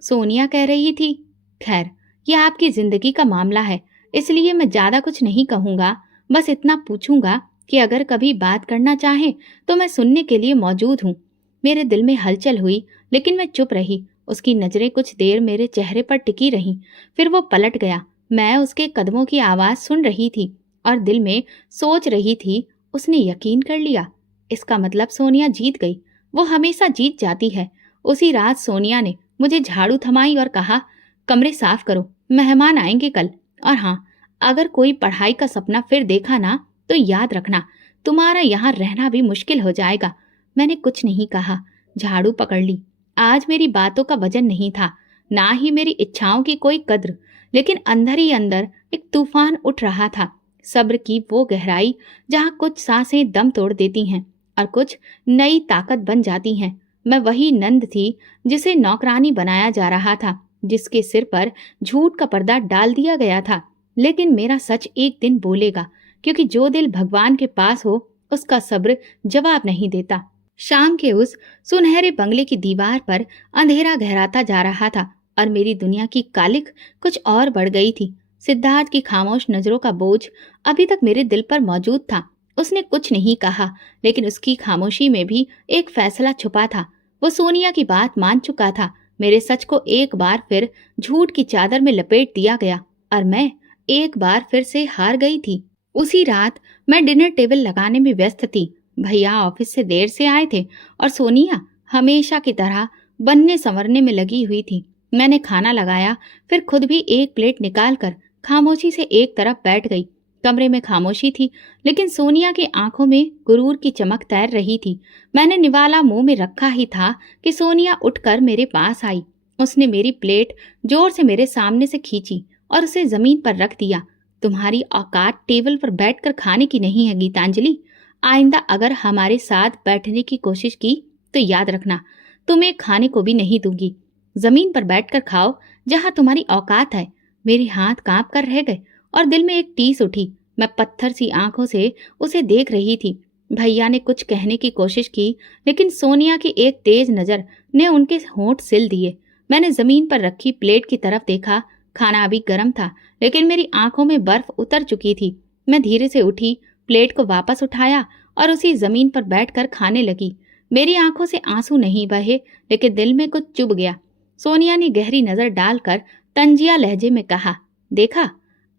सोनिया कह रही थी, खैर, यह आपकी जिंदगी का मामला है, इसलिए मैं ज्यादा कुछ नहीं कहूंगा। बस इतना पूछूंगा कि अगर कभी बात करना चाहे तो मैं सुनने के लिए मौजूद हूँ। मेरे दिल में हलचल हुई, लेकिन मैं चुप रही। उसकी नजरें कुछ देर मेरे चेहरे पर टिकी रहीं, फिर वो पलट गया। मैं उसके कदमों की आवाज सुन रही थी और दिल में सोच रही थी, उसने यकीन कर लिया। इसका मतलब सोनिया जीत गई। वो हमेशा जीत जाती है। उसी रात सोनिया ने मुझे झाड़ू थमाई और कहा, कमरे साफ करो, मेहमान आएंगे कल। और हाँ, अगर कोई पढ़ाई का सपना फिर देखा ना तो याद रखना, तुम्हारा यहाँ रहना भी मुश्किल हो जाएगा। मैंने कुछ नहीं कहा, झाड़ू पकड़ ली। आज मेरी बातों का वजन नहीं था, ना ही मेरी इच्छाओं की कोई कद्र, लेकिन अंदर ही अंदर एक तूफान उठ रहा था। सब्र की वो गहराई जहाँ कुछ सांसें दम तोड़ देती हैं और कुछ नई ताकत बन जाती हैं। मैं वही नंद थी जिसे नौकरानी बनाया जा रहा था, जिसके सिर पर झूठ का पर्दा डाल दिया गया था। लेकिन मेरा सच एक दिन बोलेगा, क्योंकि जो दिल भगवान के पास हो उसका सब्र जवाब नहीं देता। शाम के उस सुनहरे बंगले की दीवार पर अंधेरा गहराता जा रहा था और मेरी दुनिया की कालिख कुछ और बढ़ गई थी। सिद्धार्थ की खामोश नजरों का बोझ अभी तक मेरे दिल पर मौजूद था। उसने कुछ नहीं कहा, लेकिन उसकी खामोशी में भी एक फैसला छुपा था। वो सोनिया की बात मान चुका था। मेरे सच को एक बार फिर झूठ की चादर में लपेट दिया गया और मैं एक बार फिर से हार गई थी। उसी रात मैं डिनर टेबल लगाने में व्यस्त थी। भैया ऑफिस से देर से आए थे और सोनिया हमेशा की तरह बनने संवरने में लगी हुई थी। मैंने खाना लगाया, फिर खुद भी एक प्लेट निकालकर खामोशी से एक तरफ बैठ गई। कमरे में खामोशी थी, लेकिन सोनिया की आंखों में गुरूर की चमक तैर रही थी। मैंने निवाला मुंह में रखा ही था कि सोनिया उठकर मेरे पास आई। उसने मेरी प्लेट जोर से मेरे सामने से खींची और उसे जमीन पर रख दिया। तुम्हारी औकात टेबल पर बैठकर खाने की नहीं है गीतांजलि। आइंदा अगर हमारे साथ बैठने की कोशिश की तो याद रखना, तुम्हें खाने को भी नहीं दूंगी। जमीन पर बैठकर खाओ जहां तुम्हारी औकात है। मेरे हाथ कांप कर रह गए और दिल में एक टीस उठी। मैं पत्थर सी आंखों से उसे देख रही थी। भैया ने कुछ कहने की कोशिश की, लेकिन सोनिया की एक तेज नजर ने उनके होंठ सिल दिए। मैंने जमीन पर रखी प्लेट की तरफ देखा। खाना अभी गर्म था, लेकिन मेरी आंखों में बर्फ उतर चुकी थी। मैं धीरे से उठी, प्लेट को वापस उठाया और उसी जमीन पर बैठकर खाने लगी। मेरी आंखों से आंसू नहीं बहे, लेकिन दिल में कुछ चुभ गया। सोनिया ने गहरी नजर डालकर तंजिया लहजे में कहा, देखा,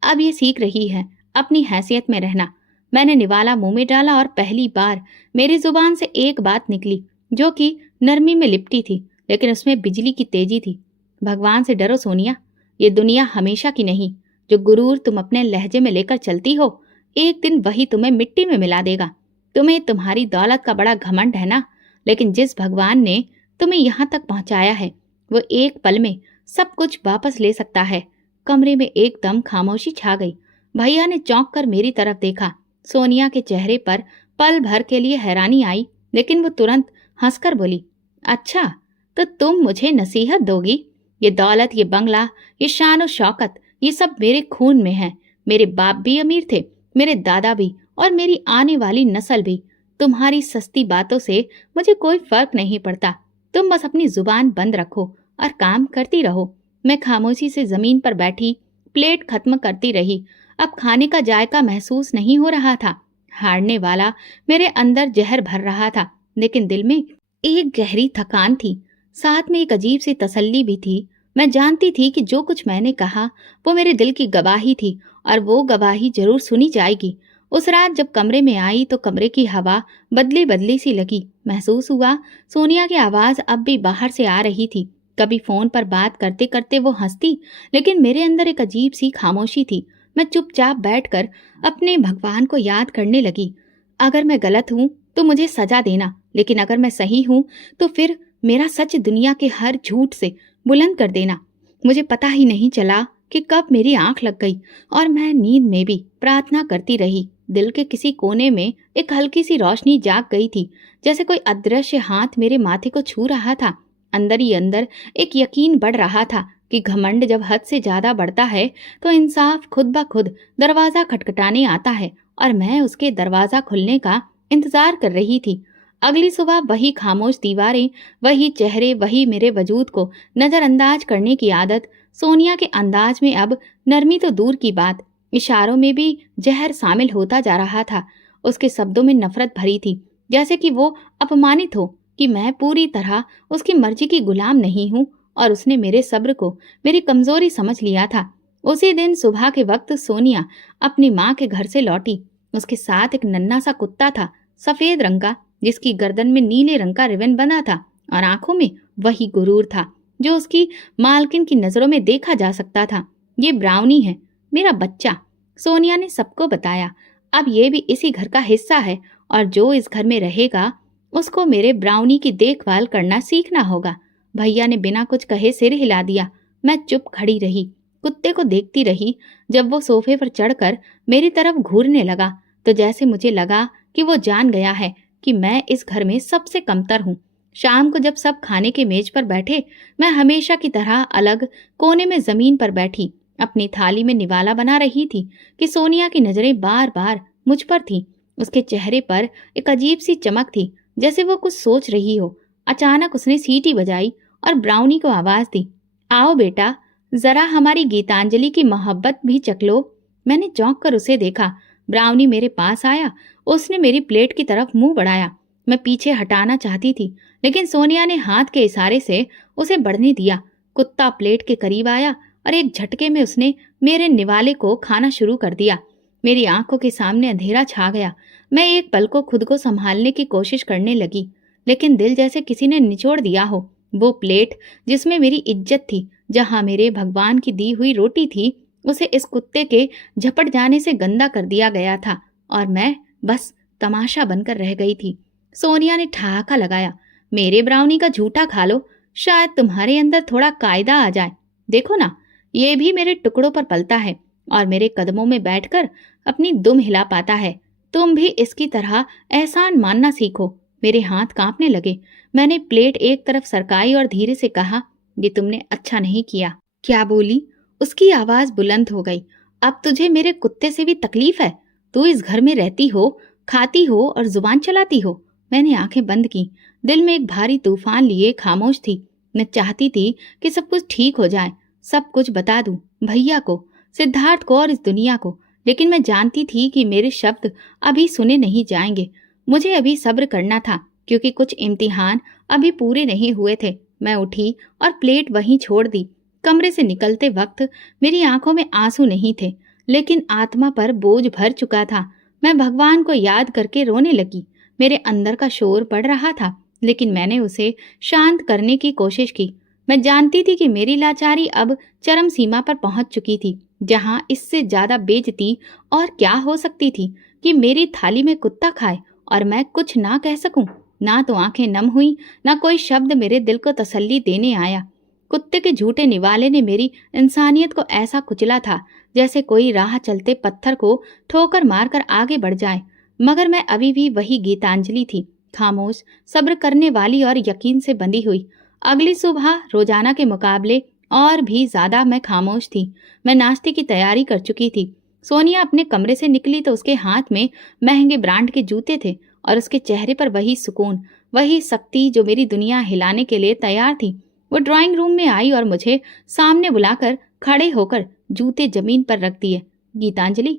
अब ये सीख रही है अपनी हैसियत में रहना। मैंने निवाला मुंह में डाला और पहली बार मेरी जुबान से एक बात निकली जो कि नरमी में लिपटी थी, लेकिन उसमें बिजली की तेजी थी। भगवान से डरो सोनिया, ये दुनिया हमेशा की नहीं। जो गुरूर तुम अपने लहजे में लेकर चलती हो, एक दिन वही तुम्हें मिट्टी में मिला देगा। तुम्हें तुम्हारी दौलत का बड़ा घमंड है ना, लेकिन जिस भगवान ने तुम्हें यहाँ तक पहुँचाया है वो एक पल में सब कुछ वापस ले सकता है। कमरे में एकदम खामोशी छा गई। भैया ने चौंक कर मेरी तरफ देखा। सोनिया के चेहरे पर पल भर के लिए हैरानी आई, लेकिन वो तुरंत हंसकर बोली, अच्छा तो तुम मुझे नसीहत दोगी? ये दौलत, ये बंगला, ये शान और शौकत, ये सब मेरे खून में है। मेरे बाप भी अमीर थे, मेरे दादा भी, और मेरी आने वाली नस्ल भी। तुम्हारी सस्ती बातों से मुझे कोई फर्क नहीं पड़ता। तुम बस अपनी जुबान बंद रखो और काम करती रहो। मैं खामोशी से जमीन पर बैठी प्लेट खत्म करती रही। अब खाने का जायका महसूस नहीं हो रहा था। हारने वाला मेरे अंदर जहर भर रहा था, लेकिन दिल में एक गहरी थकान थी। साथ में एक अजीब सी तसल्ली भी थी। मैं जानती थी कि जो कुछ मैंने कहा वो मेरे दिल की गवाही थी और वो गवाही जरूर सुनी जाएगी। उस रात जब कमरे में आई तो कमरे की हवा बदली बदली सी लगी। महसूस हुआ सोनिया की आवाज अब भी बाहर से आ रही थी। कभी फोन पर बात करते करते वो हंसती, लेकिन मेरे अंदर एक अजीब सी खामोशी थी। मैं चुपचाप बैठकर अपने भगवान को याद करने लगी। अगर मैं गलत हूँ तो मुझे सजा देना, लेकिन अगर मैं सही हूँ तो फिर मेरा सच दुनिया के हर झूठ से बुलंद कर देना। मुझे पता ही नहीं चला कि कब मेरी आंख लग गई और मैं नींद में भी प्रार्थना करती रही। दिल के किसी कोने में एक हल्की सी रोशनी जाग गई थी, जैसे कोई अदृश्य हाथ मेरे माथे को छू रहा था। अंदर ही अंदर एक यकीन बढ़ रहा था कि घमंड जब हद से ज्यादा बढ़ता है तो इंसाफ खुद ब खुद दरवाजा खटखटाने आता है, और मैं उसके दरवाजा खुलने का इंतजार कर रही थी। अगली सुबह वही खामोश दीवारें, वही चेहरे, वही मेरे वजूद को नजरअंदाज करने की आदत। सोनिया के अंदाज में अब नरमी तो दूर की बात, इशारों में भी जहर शामिल होता जा रहा था। उसके शब्दों में नफरत भरी थी, जैसे कि वो अपमानित हो कि मैं पूरी तरह उसकी मर्जी की गुलाम नहीं हूँ, और उसने मेरे सब्र को मेरी कमजोरी समझ लिया था। उसी दिन सुबह के वक्त सोनिया अपनी माँ के घर से लौटी। उसके साथ एक नन्हा सा कुत्ता था, सफेद रंग का, जिसकी गर्दन में नीले रंग का रिबन बंधा था और आंखों में वही गुरूर था जो उसकी मालकिन की नजरों में देखा जा सकता था। ये ब्राउनी है, मेरा बच्चा, सोनिया ने सबको बताया। अब ये भी इसी घर का हिस्सा है और जो इस घर में रहेगा उसको मेरे ब्राउनी की देखभाल करना सीखना होगा। भैया ने बिना कुछ कहे सिर हिला दिया। मैं चुप खड़ी रही, कुत्ते को देखती रही। जब वो सोफे पर चढ़कर मेरी तरफ घूरने लगा तो जैसे मुझे लगा कि वो जान गया है कि मैं इस घर में सबसे कमतर हूँ। शाम को जब सब खाने के मेज पर बैठे, मैं हमेशा की तरह अलग कोने में जमीन पर बैठी अपनी थाली में निवाला बना रही थी कि सोनिया की नजरें बार बार मुझ पर थी। उसके चेहरे पर एक अजीब सी चमक थी, जैसे वो कुछ सोच रही हो। अचानक उसने सीटी बजाई और ब्राउनी को आवाज दी, आओ बेटा, जरा हमारी गीतांजलि की मोहब्बत भी चख लो। मैंने चौंक कर उसे देखा। ब्राउनी मेरे पास आया। उसने मेरी प्लेट की तरफ मुंह बढ़ाया। मैं पीछे हटाना चाहती थी, लेकिन सोनिया ने हाथ के इशारे से उसे बढ़ने दिया। कुत्ता प्लेट के करीब आया और एक झटके में उसने मेरे निवाले को खाना शुरू कर दिया। मेरी आंखों के सामने अंधेरा छा गया। मैं एक पल को खुद को संभालने की कोशिश करने लगी, लेकिन दिल जैसे किसी ने निचोड़ दिया हो। वो प्लेट जिसमें मेरी इज्जत थी, जहां मेरे भगवान की दी हुई रोटी थी, उसे इस कुत्ते के झपट जाने से गंदा कर दिया गया था और मैं बस तमाशा बनकर रह गई थी। सोनिया ने ठहाका लगाया, मेरे ब्राउनी का झूठा खा लो, शायद तुम्हारे अंदर थोड़ा कायदा आ जाए। देखो ना, ये भी मेरे टुकड़ों पर पलता है और मेरे कदमों में बैठकर अपनी दुम हिला पाता है। तुम भी इसकी तरह एहसान मानना सीखो। मेरे हाथ कांपने लगे। मैंने प्लेट एक तरफ सरकाई और धीरे से कहा, ये तुमने अच्छा नहीं किया। क्या बोली? उसकी आवाज बुलंद हो गई। अब तुझे मेरे कुत्ते से भी तकलीफ है? तू इस घर में रहती हो, खाती हो और जुबान चलाती हो। मैंने आंखें बंद की। दिल में एक भारी तूफान लिए खामोश थी। मैं चाहती थी कि सब कुछ ठीक हो जाए, सब कुछ बता दूं, भैया को, सिद्धार्थ को और इस दुनिया को। लेकिन मैं जानती थी कि मेरे शब्द अभी सुने नहीं जाएंगे। मुझे अभी सब्र करना था, क्योंकि कुछ इम्तिहान अभी पूरे नहीं हुए थे। मैं उठी और प्लेट वहीं छोड़ दी। कमरे से निकलते वक्त मेरी आंखों में आंसू नहीं थे, लेकिन आत्मा पर बोझ भर चुका था। मैं भगवान को याद करके रोने लगी। मेरे अंदर का शोर बढ़ रहा था, लेकिन मैंने उसे शांत करने की कोशिश की। मैं जानती थी कि मेरी लाचारी अब चरम सीमा पर पहुंच चुकी थी, जहां इससे ज्यादा बेइज्जती और क्या हो सकती थी कि मेरी थाली में कुत्ता खाए और मैं कुछ ना कह सकूं। ना तो आंखें नम हुई, ना कोई शब्द मेरे दिल को तसल्ली देने आया। कुत्ते के झूठे निवाले ने मेरी इंसानियत को ऐसा कुचला था, जैसे कोई राह चलते पत्थर को ठोकर मारकर आगे बढ़ जाए। मगर मैं अभी भी वही गीतांजलि थी, खामोश, सब्र करने वाली और यकीन से बंधी हुई। अगली सुबह रोजाना के मुकाबले और भी ज्यादा मैं खामोश थी। मैं नाश्ते की तैयारी कर चुकी थी। सोनिया अपने कमरे से निकली तो उसके हाथ में महंगे ब्रांड के जूते थे और उसके चेहरे पर वही सुकून, वही शक्ति जो मेरी दुनिया हिलाने के लिए तैयार थी। वो ड्राइंग रूम में आई और मुझे सामने बुलाकर खड़े होकर जूते जमीन पर रख दिए। गीतांजलि,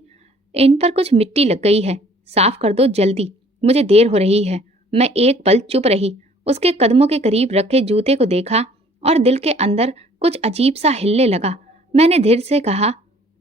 इन पर कुछ मिट्टी लग गई है, साफ कर दो जल्दी, मुझे देर हो रही है। मैं एक पल चुप रही। उसके कदमों के करीब रखे जूते को देखा और दिल के अंदर कुछ अजीब सा हिलने लगा। मैंने धीरे से कहा,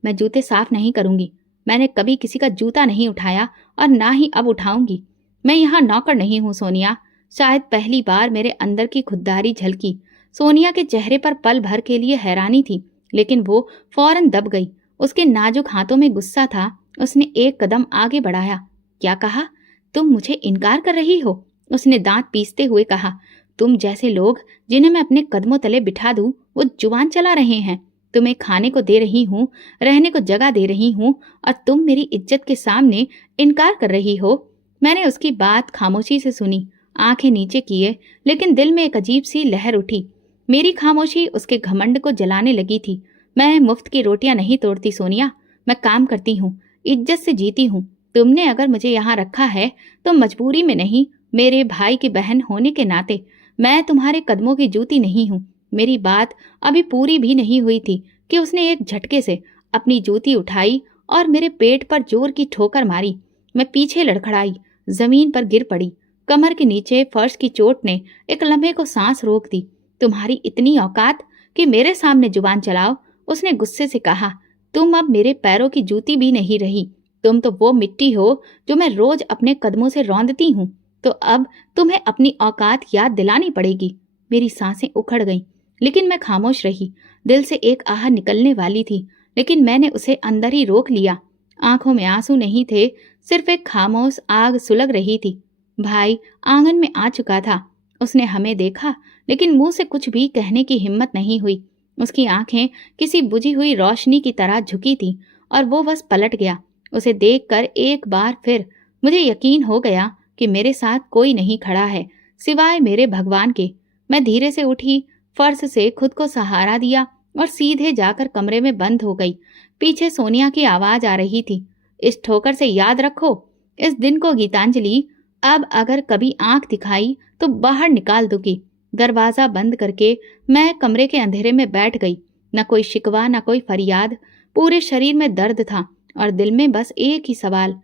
मैं जूते साफ नहीं करूंगी। मैंने कभी किसी का जूता नहीं उठाया और ना ही अब उठाऊंगी। मैं यहाँ नौकर नहीं हूँ सोनिया। शायद पहली बार मेरे अंदर की खुददारी झलकी। सोनिया के चेहरे पर पल भर के लिए हैरानी थी, लेकिन वो फौरन दब गई। उसके नाजुक हाथों में गुस्सा था। उसने एक कदम आगे बढ़ाया। क्या कहा? तुम मुझे इनकार कर रही हो? उसने दांत पीसते हुए कहा। तुम जैसे लोग जिन्हें मैं अपने कदमों तले बिठा दूं, वो जुबान चला रहे हैं। तुम्हें खाने को दे रही हूँ, रहने को जगह दे रही हूँ, और तुम मेरी इज्जत के सामने इनकार कर रही हो। मैंने उसकी बात खामोशी से सुनी, आंखें नीचे किए, लेकिन दिल में एक अजीब सी लहर उठी। मेरी खामोशी उसके घमंड को जलाने लगी थी। मैं मुफ्त की रोटियां नहीं तोड़ती सोनिया, मैं काम करती हूँ, इज्जत से जीती हूँ। तुमने अगर मुझे यहाँ रखा है तो मजबूरी में नहीं, मेरे भाई की बहन होने के नाते। मैं तुम्हारे कदमों की जूती नहीं हूँ। मेरी बात अभी पूरी भी नहीं हुई थी कि उसने एक झटके से अपनी जूती उठाई और मेरे पेट पर जोर की ठोकर मारी। मैं पीछे लड़खड़ाई, जमीन पर गिर पड़ी। कमर के नीचे फर्श की चोट ने एक लम्हे को सांस रोक दी। तुम्हारी इतनी औकात कि मेरे सामने जुबान चलाओ? उसने गुस्से से कहा। तुम अब मेरे पैरों की जूती भी नहीं रही। तुम तो वो मिट्टी हो जो मैं रोज अपने कदमों से रौंदती हूँ। तो अब तुम्हें अपनी औकात याद दिलानी पड़ेगी। मेरी सांसें उखड़ गईं, लेकिन मैं खामोश रही। दिल से एक आह निकलने वाली थी, लेकिन मैंने उसे अंदर ही रोक लिया। आंखों में आंसू नहीं थे, सिर्फ एक खामोश आग सुलग रही थी। भाई आंगन में आ चुका था। उसने हमें देखा, लेकिन मुंह से कुछ भी कहने की हिम्मत नहीं हुई। उसकी आंखें किसी बुझी हुई रोशनी की तरह झुकी थी और वो बस पलट गया। उसे देखकर एक बार फिर मुझे यकीन हो गया कि मेरे साथ कोई नहीं खड़ा है सिवाय मेरे भगवान के। मैं धीरे से उठी, फर्श से खुद को सहारा दिया और सीधे जाकर कमरे में बंद हो गई। पीछे सोनिया की आवाज आ रही थी। इस ठोकर से याद रखो इस दिन को गीतांजलि। अब अगर कभी आंख दिखाई तो बाहर निकाल दूंगी। दरवाजा बंद करके मैं कमरे के अंधेरे में बैठ गई। न कोई शिकवा न कोई फरियाद, पूरे शरीर में दर्द था और दिल में बस एक ही सवाल,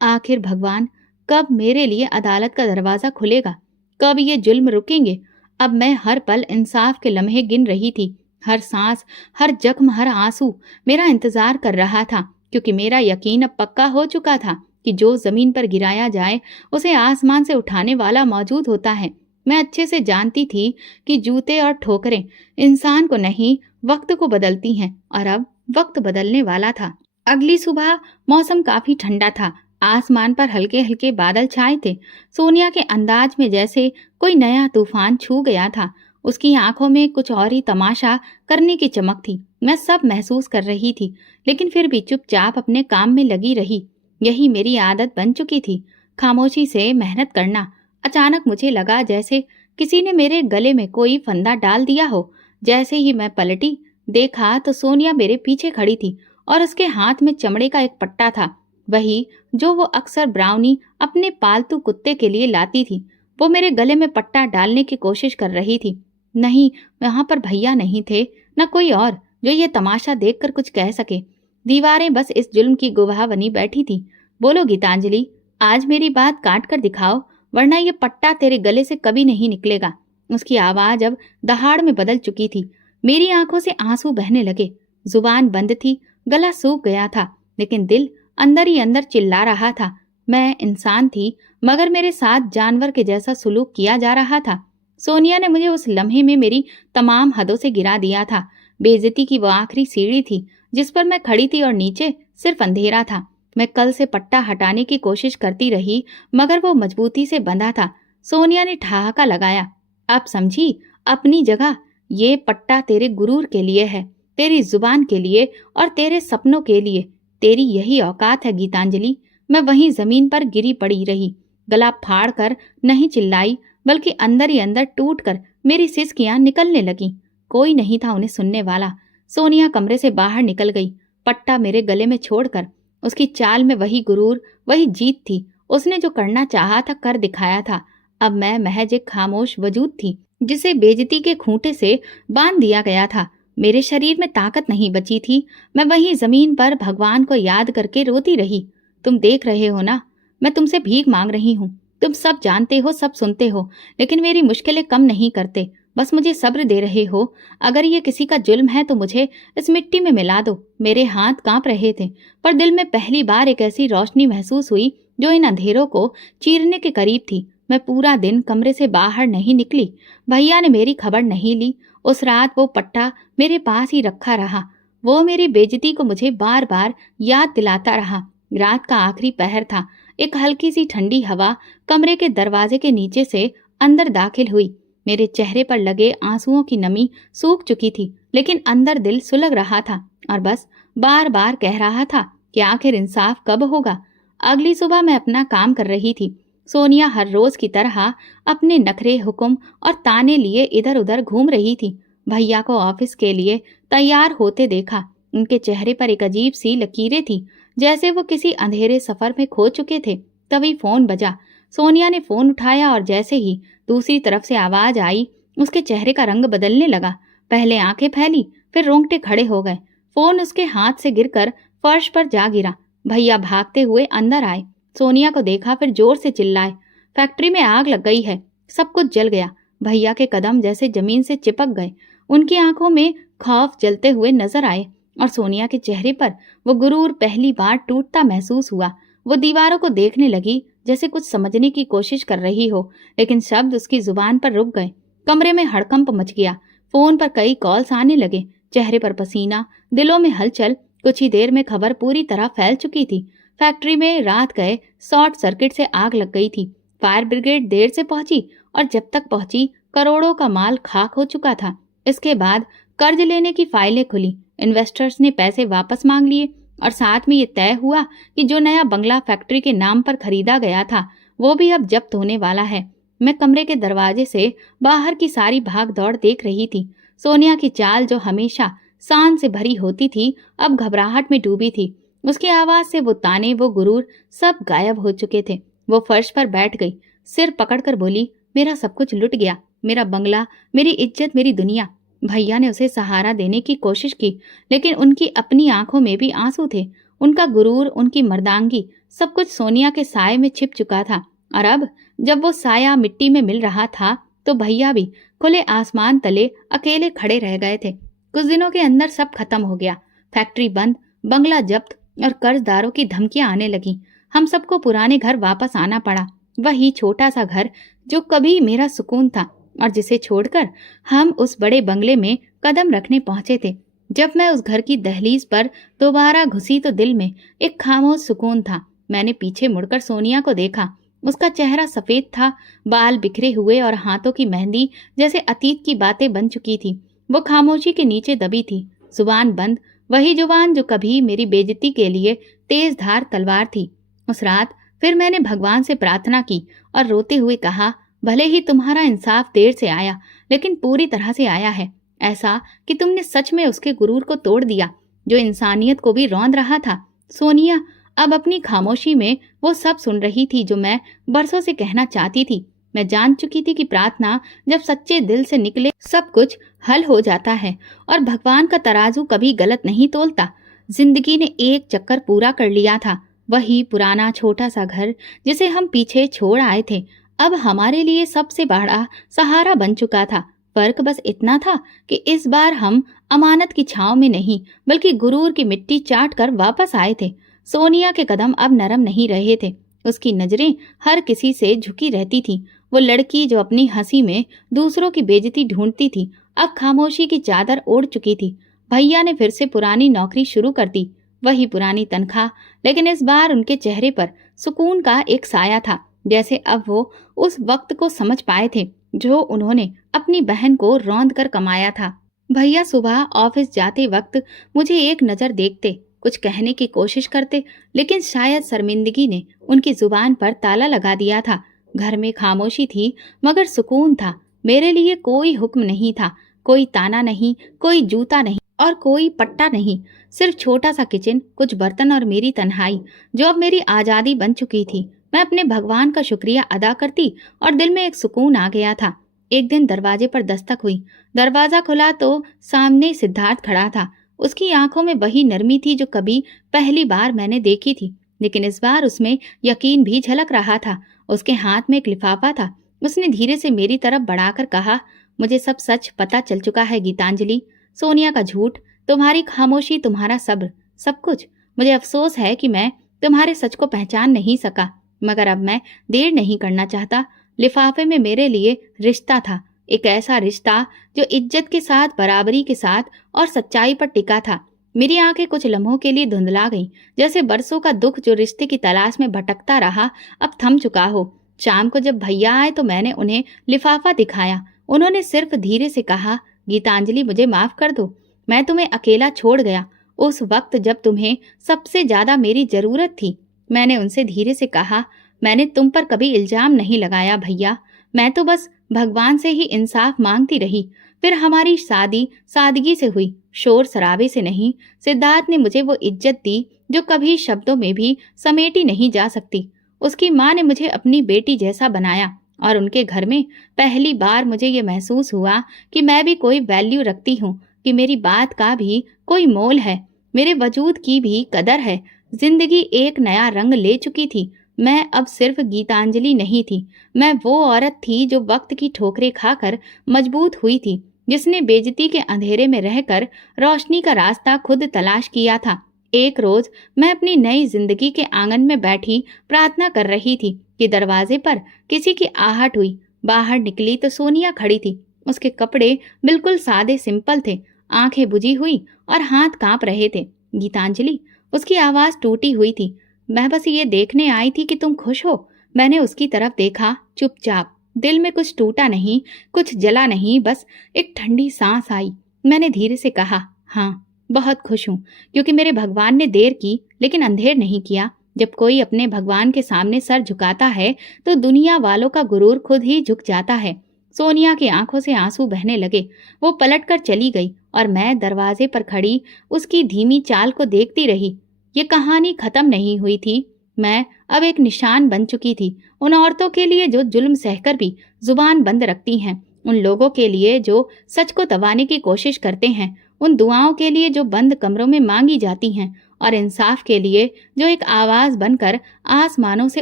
आखिर भगवान कब मेरे लिए अदालत का दरवाजा खुलेगा, कब ये जुल्म रुकेंगे। अब मैं हर पल इंसाफ के लम्हे गिन रही थी। हर सांस, हर जख्म, हर आंसू मेरा इंतजार कर रहा था, क्योंकि मेरा यकीन अब पक्का हो चुका था कि जो जमीन पर गिराया जाए उसे आसमान से उठाने वाला मौजूद होता है। मैं अच्छे से जानती थी कि जूते और ठोकरें इंसान को नहीं, वक्त को बदलती हैं, और अब वक्त बदलने वाला था। अगली सुबह मौसम काफी ठंडा था। आसमान पर हल्के हल्के बादल छाए थे। सोनिया के अंदाज में जैसे कोई नया तूफान छू गया था। उसकी आंखों में कुछ और ही तमाशा करने की चमक थी। मैं सब महसूस कर रही थी, लेकिन फिर भी चुपचाप अपने काम में लगी रही। यही मेरी आदत बन चुकी थी, खामोशी से मेहनत करना। अचानक मुझे लगा जैसे किसी ने मेरे गले में कोई फंदा डाल दिया हो। जैसे ही मैं पलटी, देखा तो सोनिया मेरे पीछे खड़ी थी और उसके हाथ में चमड़े का एक पट्टा था, वही जो वो अक्सर ब्राउनी अपने पालतू कुत्ते के लिए लाती थी। वो मेरे गले में पट्टा डालने की कोशिश कर रही थी। नहीं, वहां पर भैया नहीं थे, न कोई और जो ये तमाशा देखकर कुछ कह सके। दीवारें बस इस जुल्म की गवाह बनी बैठी थी। बोलो गीतांजलि, आज मेरी बात काट कर दिखाओ, वरना ये पट्टा तेरे गले से कभी नहीं निकलेगा। उसकी आवाज अब दहाड़ में बदल चुकी थी। मेरी आंखों से आंसू बहने लगे। जुबान बंद थी, गला सूख गया था, लेकिन दिल अंदर ही अंदर चिल्ला रहा था। मैं इंसान थी, मगर मेरे साथ जानवर के जैसा सुलूक किया जा रहा था। सोनिया ने मुझे उस लम्हे में मेरी तमाम हदों से गिरा दिया था। बेइज्जती की वो आखिरी सीढ़ी थी जिस पर मैं खड़ी थी, और नीचे सिर्फ अंधेरा था। मैं कल से पट्टा हटाने की कोशिश करती रही, मगर वो मजबूती से बंधा था। सोनिया ने ठहाका लगाया। अब समझी अपनी जगह। ये पट्टा तेरे गुरूर के लिए है, तेरी जुबान के लिए और तेरे सपनों के लिए। तेरी यही औकात है गीतांजलि। मैं वहीं जमीन पर गिरी पड़ी रही। गला फाड़ कर नहीं चिल्लाई, बल्कि अंदर ही अंदर टूट कर मेरी सिसकियां निकलने लगीं। कोई नहीं था उन्हें सुनने वाला। सोनिया कमरे से बाहर निकल गई, पट्टा मेरे गले में छोड़कर। उसकी चाल में वही गुरूर, वही जीत थी। उसने जो करना चाहा था कर दिखाया था। अब मैं महज एक खामोश वजूद थी, जिसे बेइज्जती के खूंटे से बांध दिया गया था। मेरे शरीर में ताकत नहीं बची थी। मैं वहीं जमीन पर भगवान को याद करके रोती रही। तुम देख रहे हो ना, मैं तुमसे भीख मांग रही हूँ। तुम सब जानते हो, सब सुनते हो, लेकिन मेरी मुश्किलें कम नहीं करते। बस मुझे सब्र दे रहे हो। अगर ये किसी का जुल्म है तो मुझे इस मिट्टी में मिला दो। मेरे हाथ कांप रहे थे, पर दिल में पहली बार एक ऐसी रोशनी महसूस हुई जो इन अंधेरों को चीरने के करीब थी। मैं पूरा दिन कमरे से बाहर नहीं निकली। भैया ने मेरी खबर नहीं ली। उस रात वो पट्टा मेरे पास ही रखा रहा। वो मेरी बेइज्जती को मुझे बार बार याद दिलाता रहा। रात का आखिरी पहर था। एक हल्की सी ठंडी हवा कमरे के दरवाजे के नीचे से अंदर दाखिल हुई। मेरे चेहरे पर लगे आंसुओं की नमी सूख चुकी थी, लेकिन अंदर दिल सुलग रहा था और बस बार बार कह रहा था कि आखिर इंसाफ कब होगा। अगली सुबह मैं अपना काम कर रही थी। सोनिया हर रोज की तरह अपने नखरे, हुक्म और ताने लिए इधर उधर घूम रही थी। भैया को ऑफिस के लिए तैयार होते देखा। उनके चेहरे पर एक अजीब सी लकीरें थी, जैसे वो किसी अंधेरे सफर में खो चुके थे। तभी फोन बजा। सोनिया ने फोन उठाया और जैसे ही दूसरी तरफ से आवाज आई, उसके चेहरे का रंग बदलने लगा। पहले आंखें फैली, फिर रोंगटे खड़े हो गए। फोन उसके हाथ से गिरकर फर्श पर जा गिरा। भैया भागते हुए अंदर आए। सोनिया को देखा, फिर जोर से चिल्लाए, फैक्ट्री में आग लग गई है, सब कुछ जल गया। भैया के कदम जैसे जमीन से चिपक गए। उनकी आंखों में खौफ जलते हुए नजर आए और सोनिया के चेहरे पर वो गुरूर पहली बार टूटता महसूस हुआ। वो दीवारों को देखने लगी, जैसे कुछ समझने की कोशिश कर रही हो, लेकिन शब्द उसकी जुबान पर रुक गए। कमरे में हड़कंप मच गया। फोन पर कई कॉल्स आने लगे। चेहरे पर पसीना, दिलों में हलचल। कुछ ही देर में खबर पूरी तरह फैल चुकी थी। फैक्ट्री में रात गए शॉर्ट सर्किट से आग लग गई थी। फायर ब्रिगेड देर से पहुंची और जब तक पहुंची करोड़ों का माल खाक हो चुका था। इसके बाद कर्ज लेने की फाइलें खुली। इन्वेस्टर्स ने पैसे वापस मांग लिए और साथ में ये तय हुआ कि जो नया बंगला फैक्ट्री के नाम पर खरीदा गया था वो भी अब जब्त होने वाला है। मैं कमरे के दरवाजे से बाहर की सारी भाग दौड़ देख रही थी। सोनिया की चाल जो हमेशा शान से भरी होती थी, अब घबराहट में डूबी थी। उसकी आवाज से वो ताने, वो गुरूर सब गायब हो चुके थे। वो फर्श पर बैठ गई, सिर पकड़कर बोली, मेरा सब कुछ लुट गया, मेरा बंगला, मेरी इज्जत, मेरी दुनिया। भैया ने उसे सहारा देने की कोशिश की, लेकिन उनकी अपनी आंखों में भी आंसू थे। उनका गुरूर, उनकी मर्दांगी, सब कुछ सोनिया के साये में छिप चुका था। और अब जब वो साया मिट्टी में मिल रहा था, तो भैया भी खुले आसमान तले अकेले खड़े रह गए थे। कुछ दिनों के अंदर सब खत्म हो गया। फैक्ट्री बंद, बंगला जब्त और कर्जदारों की धमकियां आने लगी। हम सबको पुराने घर वापस आना पड़ा, वही छोटा सा घर जो कभी मेरा सुकून था और जिसे छोड़कर हम उस बड़े बंगले में कदम रखने पहुंचे थे। जब मैं उस घर की दहलीज पर दोबारा घुसी तो दिल में एक खामोश सुकून था। मैंने पीछे मुड़कर सोनिया को देखा। उसका चेहरा सफेद था, बाल बिखरे हुए और हाथों की मेहंदी जैसे अतीत की बातें बन चुकी थी। वो खामोशी के नीचे दबी थी, जुबान बंद, वही जुबान जो कभी मेरी बेइज्जती के लिए तेज धार तलवार थी। उस रात फिर मैंने भगवान से प्रार्थना की और रोते हुए कहा, भले ही तुम्हारा इंसाफ देर से आया, लेकिन पूरी तरह से आया है। ऐसा कि तुमने सच में उसके गुरूर को तोड़ दिया, जो इंसानियत को भी रौंद रहा था। सोनिया अब अपनी खामोशी में वो सब सुन रही थी जो मैं बरसों से कहना चाहती थी। मैं जान चुकी थी कि प्रार्थना जब सच्चे दिल से निकले, सब कुछ हल हो जाता है और भगवान का तराजू कभी गलत नहीं तोलता। जिंदगी ने एक चक्कर पूरा कर लिया था। वही पुराना छोटा सा घर जिसे हम पीछे छोड़ आए थे, अब हमारे लिए सबसे बड़ा सहारा बन चुका था। फर्क बस इतना था कि इस बार हम अमानत की छांव में नहीं, बल्कि गुरूर की मिट्टी चाट कर वापस आए थे। सोनिया के कदम अब नरम नहीं रहे थे। उसकी नजरें हर किसी से झुकी रहती थीं। वो लड़की जो अपनी हंसी में दूसरों की बेइज्जती ढूंढती थी, अब खामोशी की चादर ओढ़ चुकी थी। भैया ने फिर से पुरानी नौकरी शुरू कर दी, वही पुरानी तनख्वाह, लेकिन इस बार उनके चेहरे पर सुकून का एक साया था, जैसे अब वो उस वक्त को समझ पाए थे जो उन्होंने अपनी बहन को रौंद कर कमाया था। भैया सुबह ऑफिस जाते वक्त मुझे एक नजर देखते, कुछ कहने की कोशिश करते, लेकिन शायद शर्मिंदगी ने उनकी जुबान पर ताला लगा दिया था। घर में खामोशी थी, मगर सुकून था। मेरे लिए कोई हुक्म नहीं था, कोई ताना नहीं, कोई जूता नहीं और कोई पट्टा नहीं। सिर्फ छोटा सा किचन, कुछ बर्तन और मेरी तन्हाई, जो अब मेरी आजादी बन चुकी थी। मैं अपने भगवान का शुक्रिया अदा करती और दिल में एक सुकून आ गया था। एक दिन दरवाजे पर दस्तक हुई। दरवाजा खुला तो सामने सिद्धार्थ खड़ा था। उसकी आंखों में वही नरमी थी जो कभी पहली बार मैंने देखी थी, लेकिन इस बार उसमें यकीन भी झलक रहा था। उसके हाथ में एक लिफाफा था। उसने धीरे से मेरी तरफ बढ़ाकर कहा, मुझे सब सच पता चल चुका है गीतांजलि। सोनिया का झूठ, तुम्हारी खामोशी, तुम्हारा सब्र, सब कुछ। मुझे अफसोस है कि मैं तुम्हारे सच को पहचान नहीं सका, मगर अब मैं देर नहीं करना चाहता। लिफाफे में मेरे लिए रिश्ता था, एक ऐसा रिश्ता जो इज्जत के साथ, बराबरी के साथ और सच्चाई पर टिका था। मेरी आंखें कुछ लम्हों के लिए धुंधला गईं, जैसे बरसों का दुख जो रिश्ते की तलाश में भटकता रहा अब थम चुका हो। शाम को जब भैया आए तो मैंने उन्हें लिफाफा दिखाया। उन्होंने सिर्फ धीरे से कहा, गीतांजलि मुझे माफ कर दो, मैं तुम्हें अकेला छोड़ गया उस वक्त जब तुम्हें सबसे ज्यादा मेरी जरूरत थी। मैंने उनसे धीरे से कहा, मैंने तुम पर कभी इल्जाम नहीं लगाया भैया, मैं तो बस भगवान से ही इंसाफ मांगती रही। फिर हमारी शादी सादगी से हुई, शोर शराबे से नहीं। सिद्धार्थ ने मुझे वो इज्जत दी जो कभी शब्दों में भी समेटी नहीं जा सकती। उसकी माँ ने मुझे अपनी बेटी जैसा बनाया और उनके घर में पहली बार मुझे ये महसूस हुआ कि मैं भी कोई वैल्यू रखती हूँ, कि मेरी बात का भी कोई मोल है, मेरे वजूद की भी कदर है। जिंदगी एक नया रंग ले चुकी थी। मैं अब सिर्फ गीतांजलि नहीं थी, मैं वो औरत थी जो वक्त की ठोकरें खाकर मजबूत हुई थी, जिसने बेइज्जती के अंधेरे में रहकर रोशनी का रास्ता खुद तलाश किया था। एक रोज मैं अपनी नई जिंदगी के आंगन में बैठी प्रार्थना कर रही थी कि दरवाजे पर किसी की आहट हुई। बाहर निकली तो सोनिया खड़ी थी। उसके कपड़े बिल्कुल सादे सिंपल थे, आंखें बुझी हुई और हाथ कांप रहे थे। गीतांजलि, उसकी आवाज टूटी हुई थी, मैं बस ये देखने आई थी कि तुम खुश हो। मैंने उसकी तरफ देखा, चुपचाप। दिल में कुछ टूटा नहीं, कुछ जला नहीं, बस एक ठंडी सांस आई। मैंने धीरे से कहा, हाँ बहुत खुश हूँ, क्योंकि मेरे भगवान ने देर की लेकिन अंधेर नहीं किया। जब कोई अपने भगवान के सामने सर झुकाता है तो दुनिया वालों का गुरूर खुद ही झुक जाता है। सोनिया की आंखों से आंसू बहने लगे। वो पलटकर चली गई और मैं दरवाजे पर खड़ी उसकी धीमी चाल को देखती रही। ये कहानी खत्म नहीं हुई थी। मैं अब एक निशान बन चुकी थी, उन औरतों के लिए जो जुल्म सहकर भी जुबान बंद रखती हैं, उन लोगों के लिए जो सच को दबाने की कोशिश करते हैं, उन दुआओं के लिए जो बंद कमरों में मांगी जाती हैं, और इंसाफ के लिए जो एक आवाज बनकर आसमानों से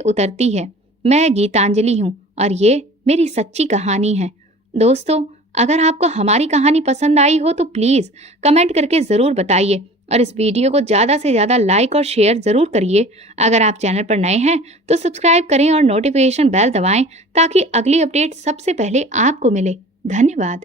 उतरती है। मैं गीतांजलि हूँ और ये मेरी सच्ची कहानी है। दोस्तों, अगर आपको हमारी कहानी पसंद आई हो तो प्लीज़ कमेंट करके ज़रूर बताइए और इस वीडियो को ज़्यादा से ज़्यादा लाइक और शेयर ज़रूर करिए। अगर आप चैनल पर नए हैं तो सब्सक्राइब करें और नोटिफिकेशन बेल दबाएं ताकि अगली अपडेट सबसे पहले आपको मिले। धन्यवाद।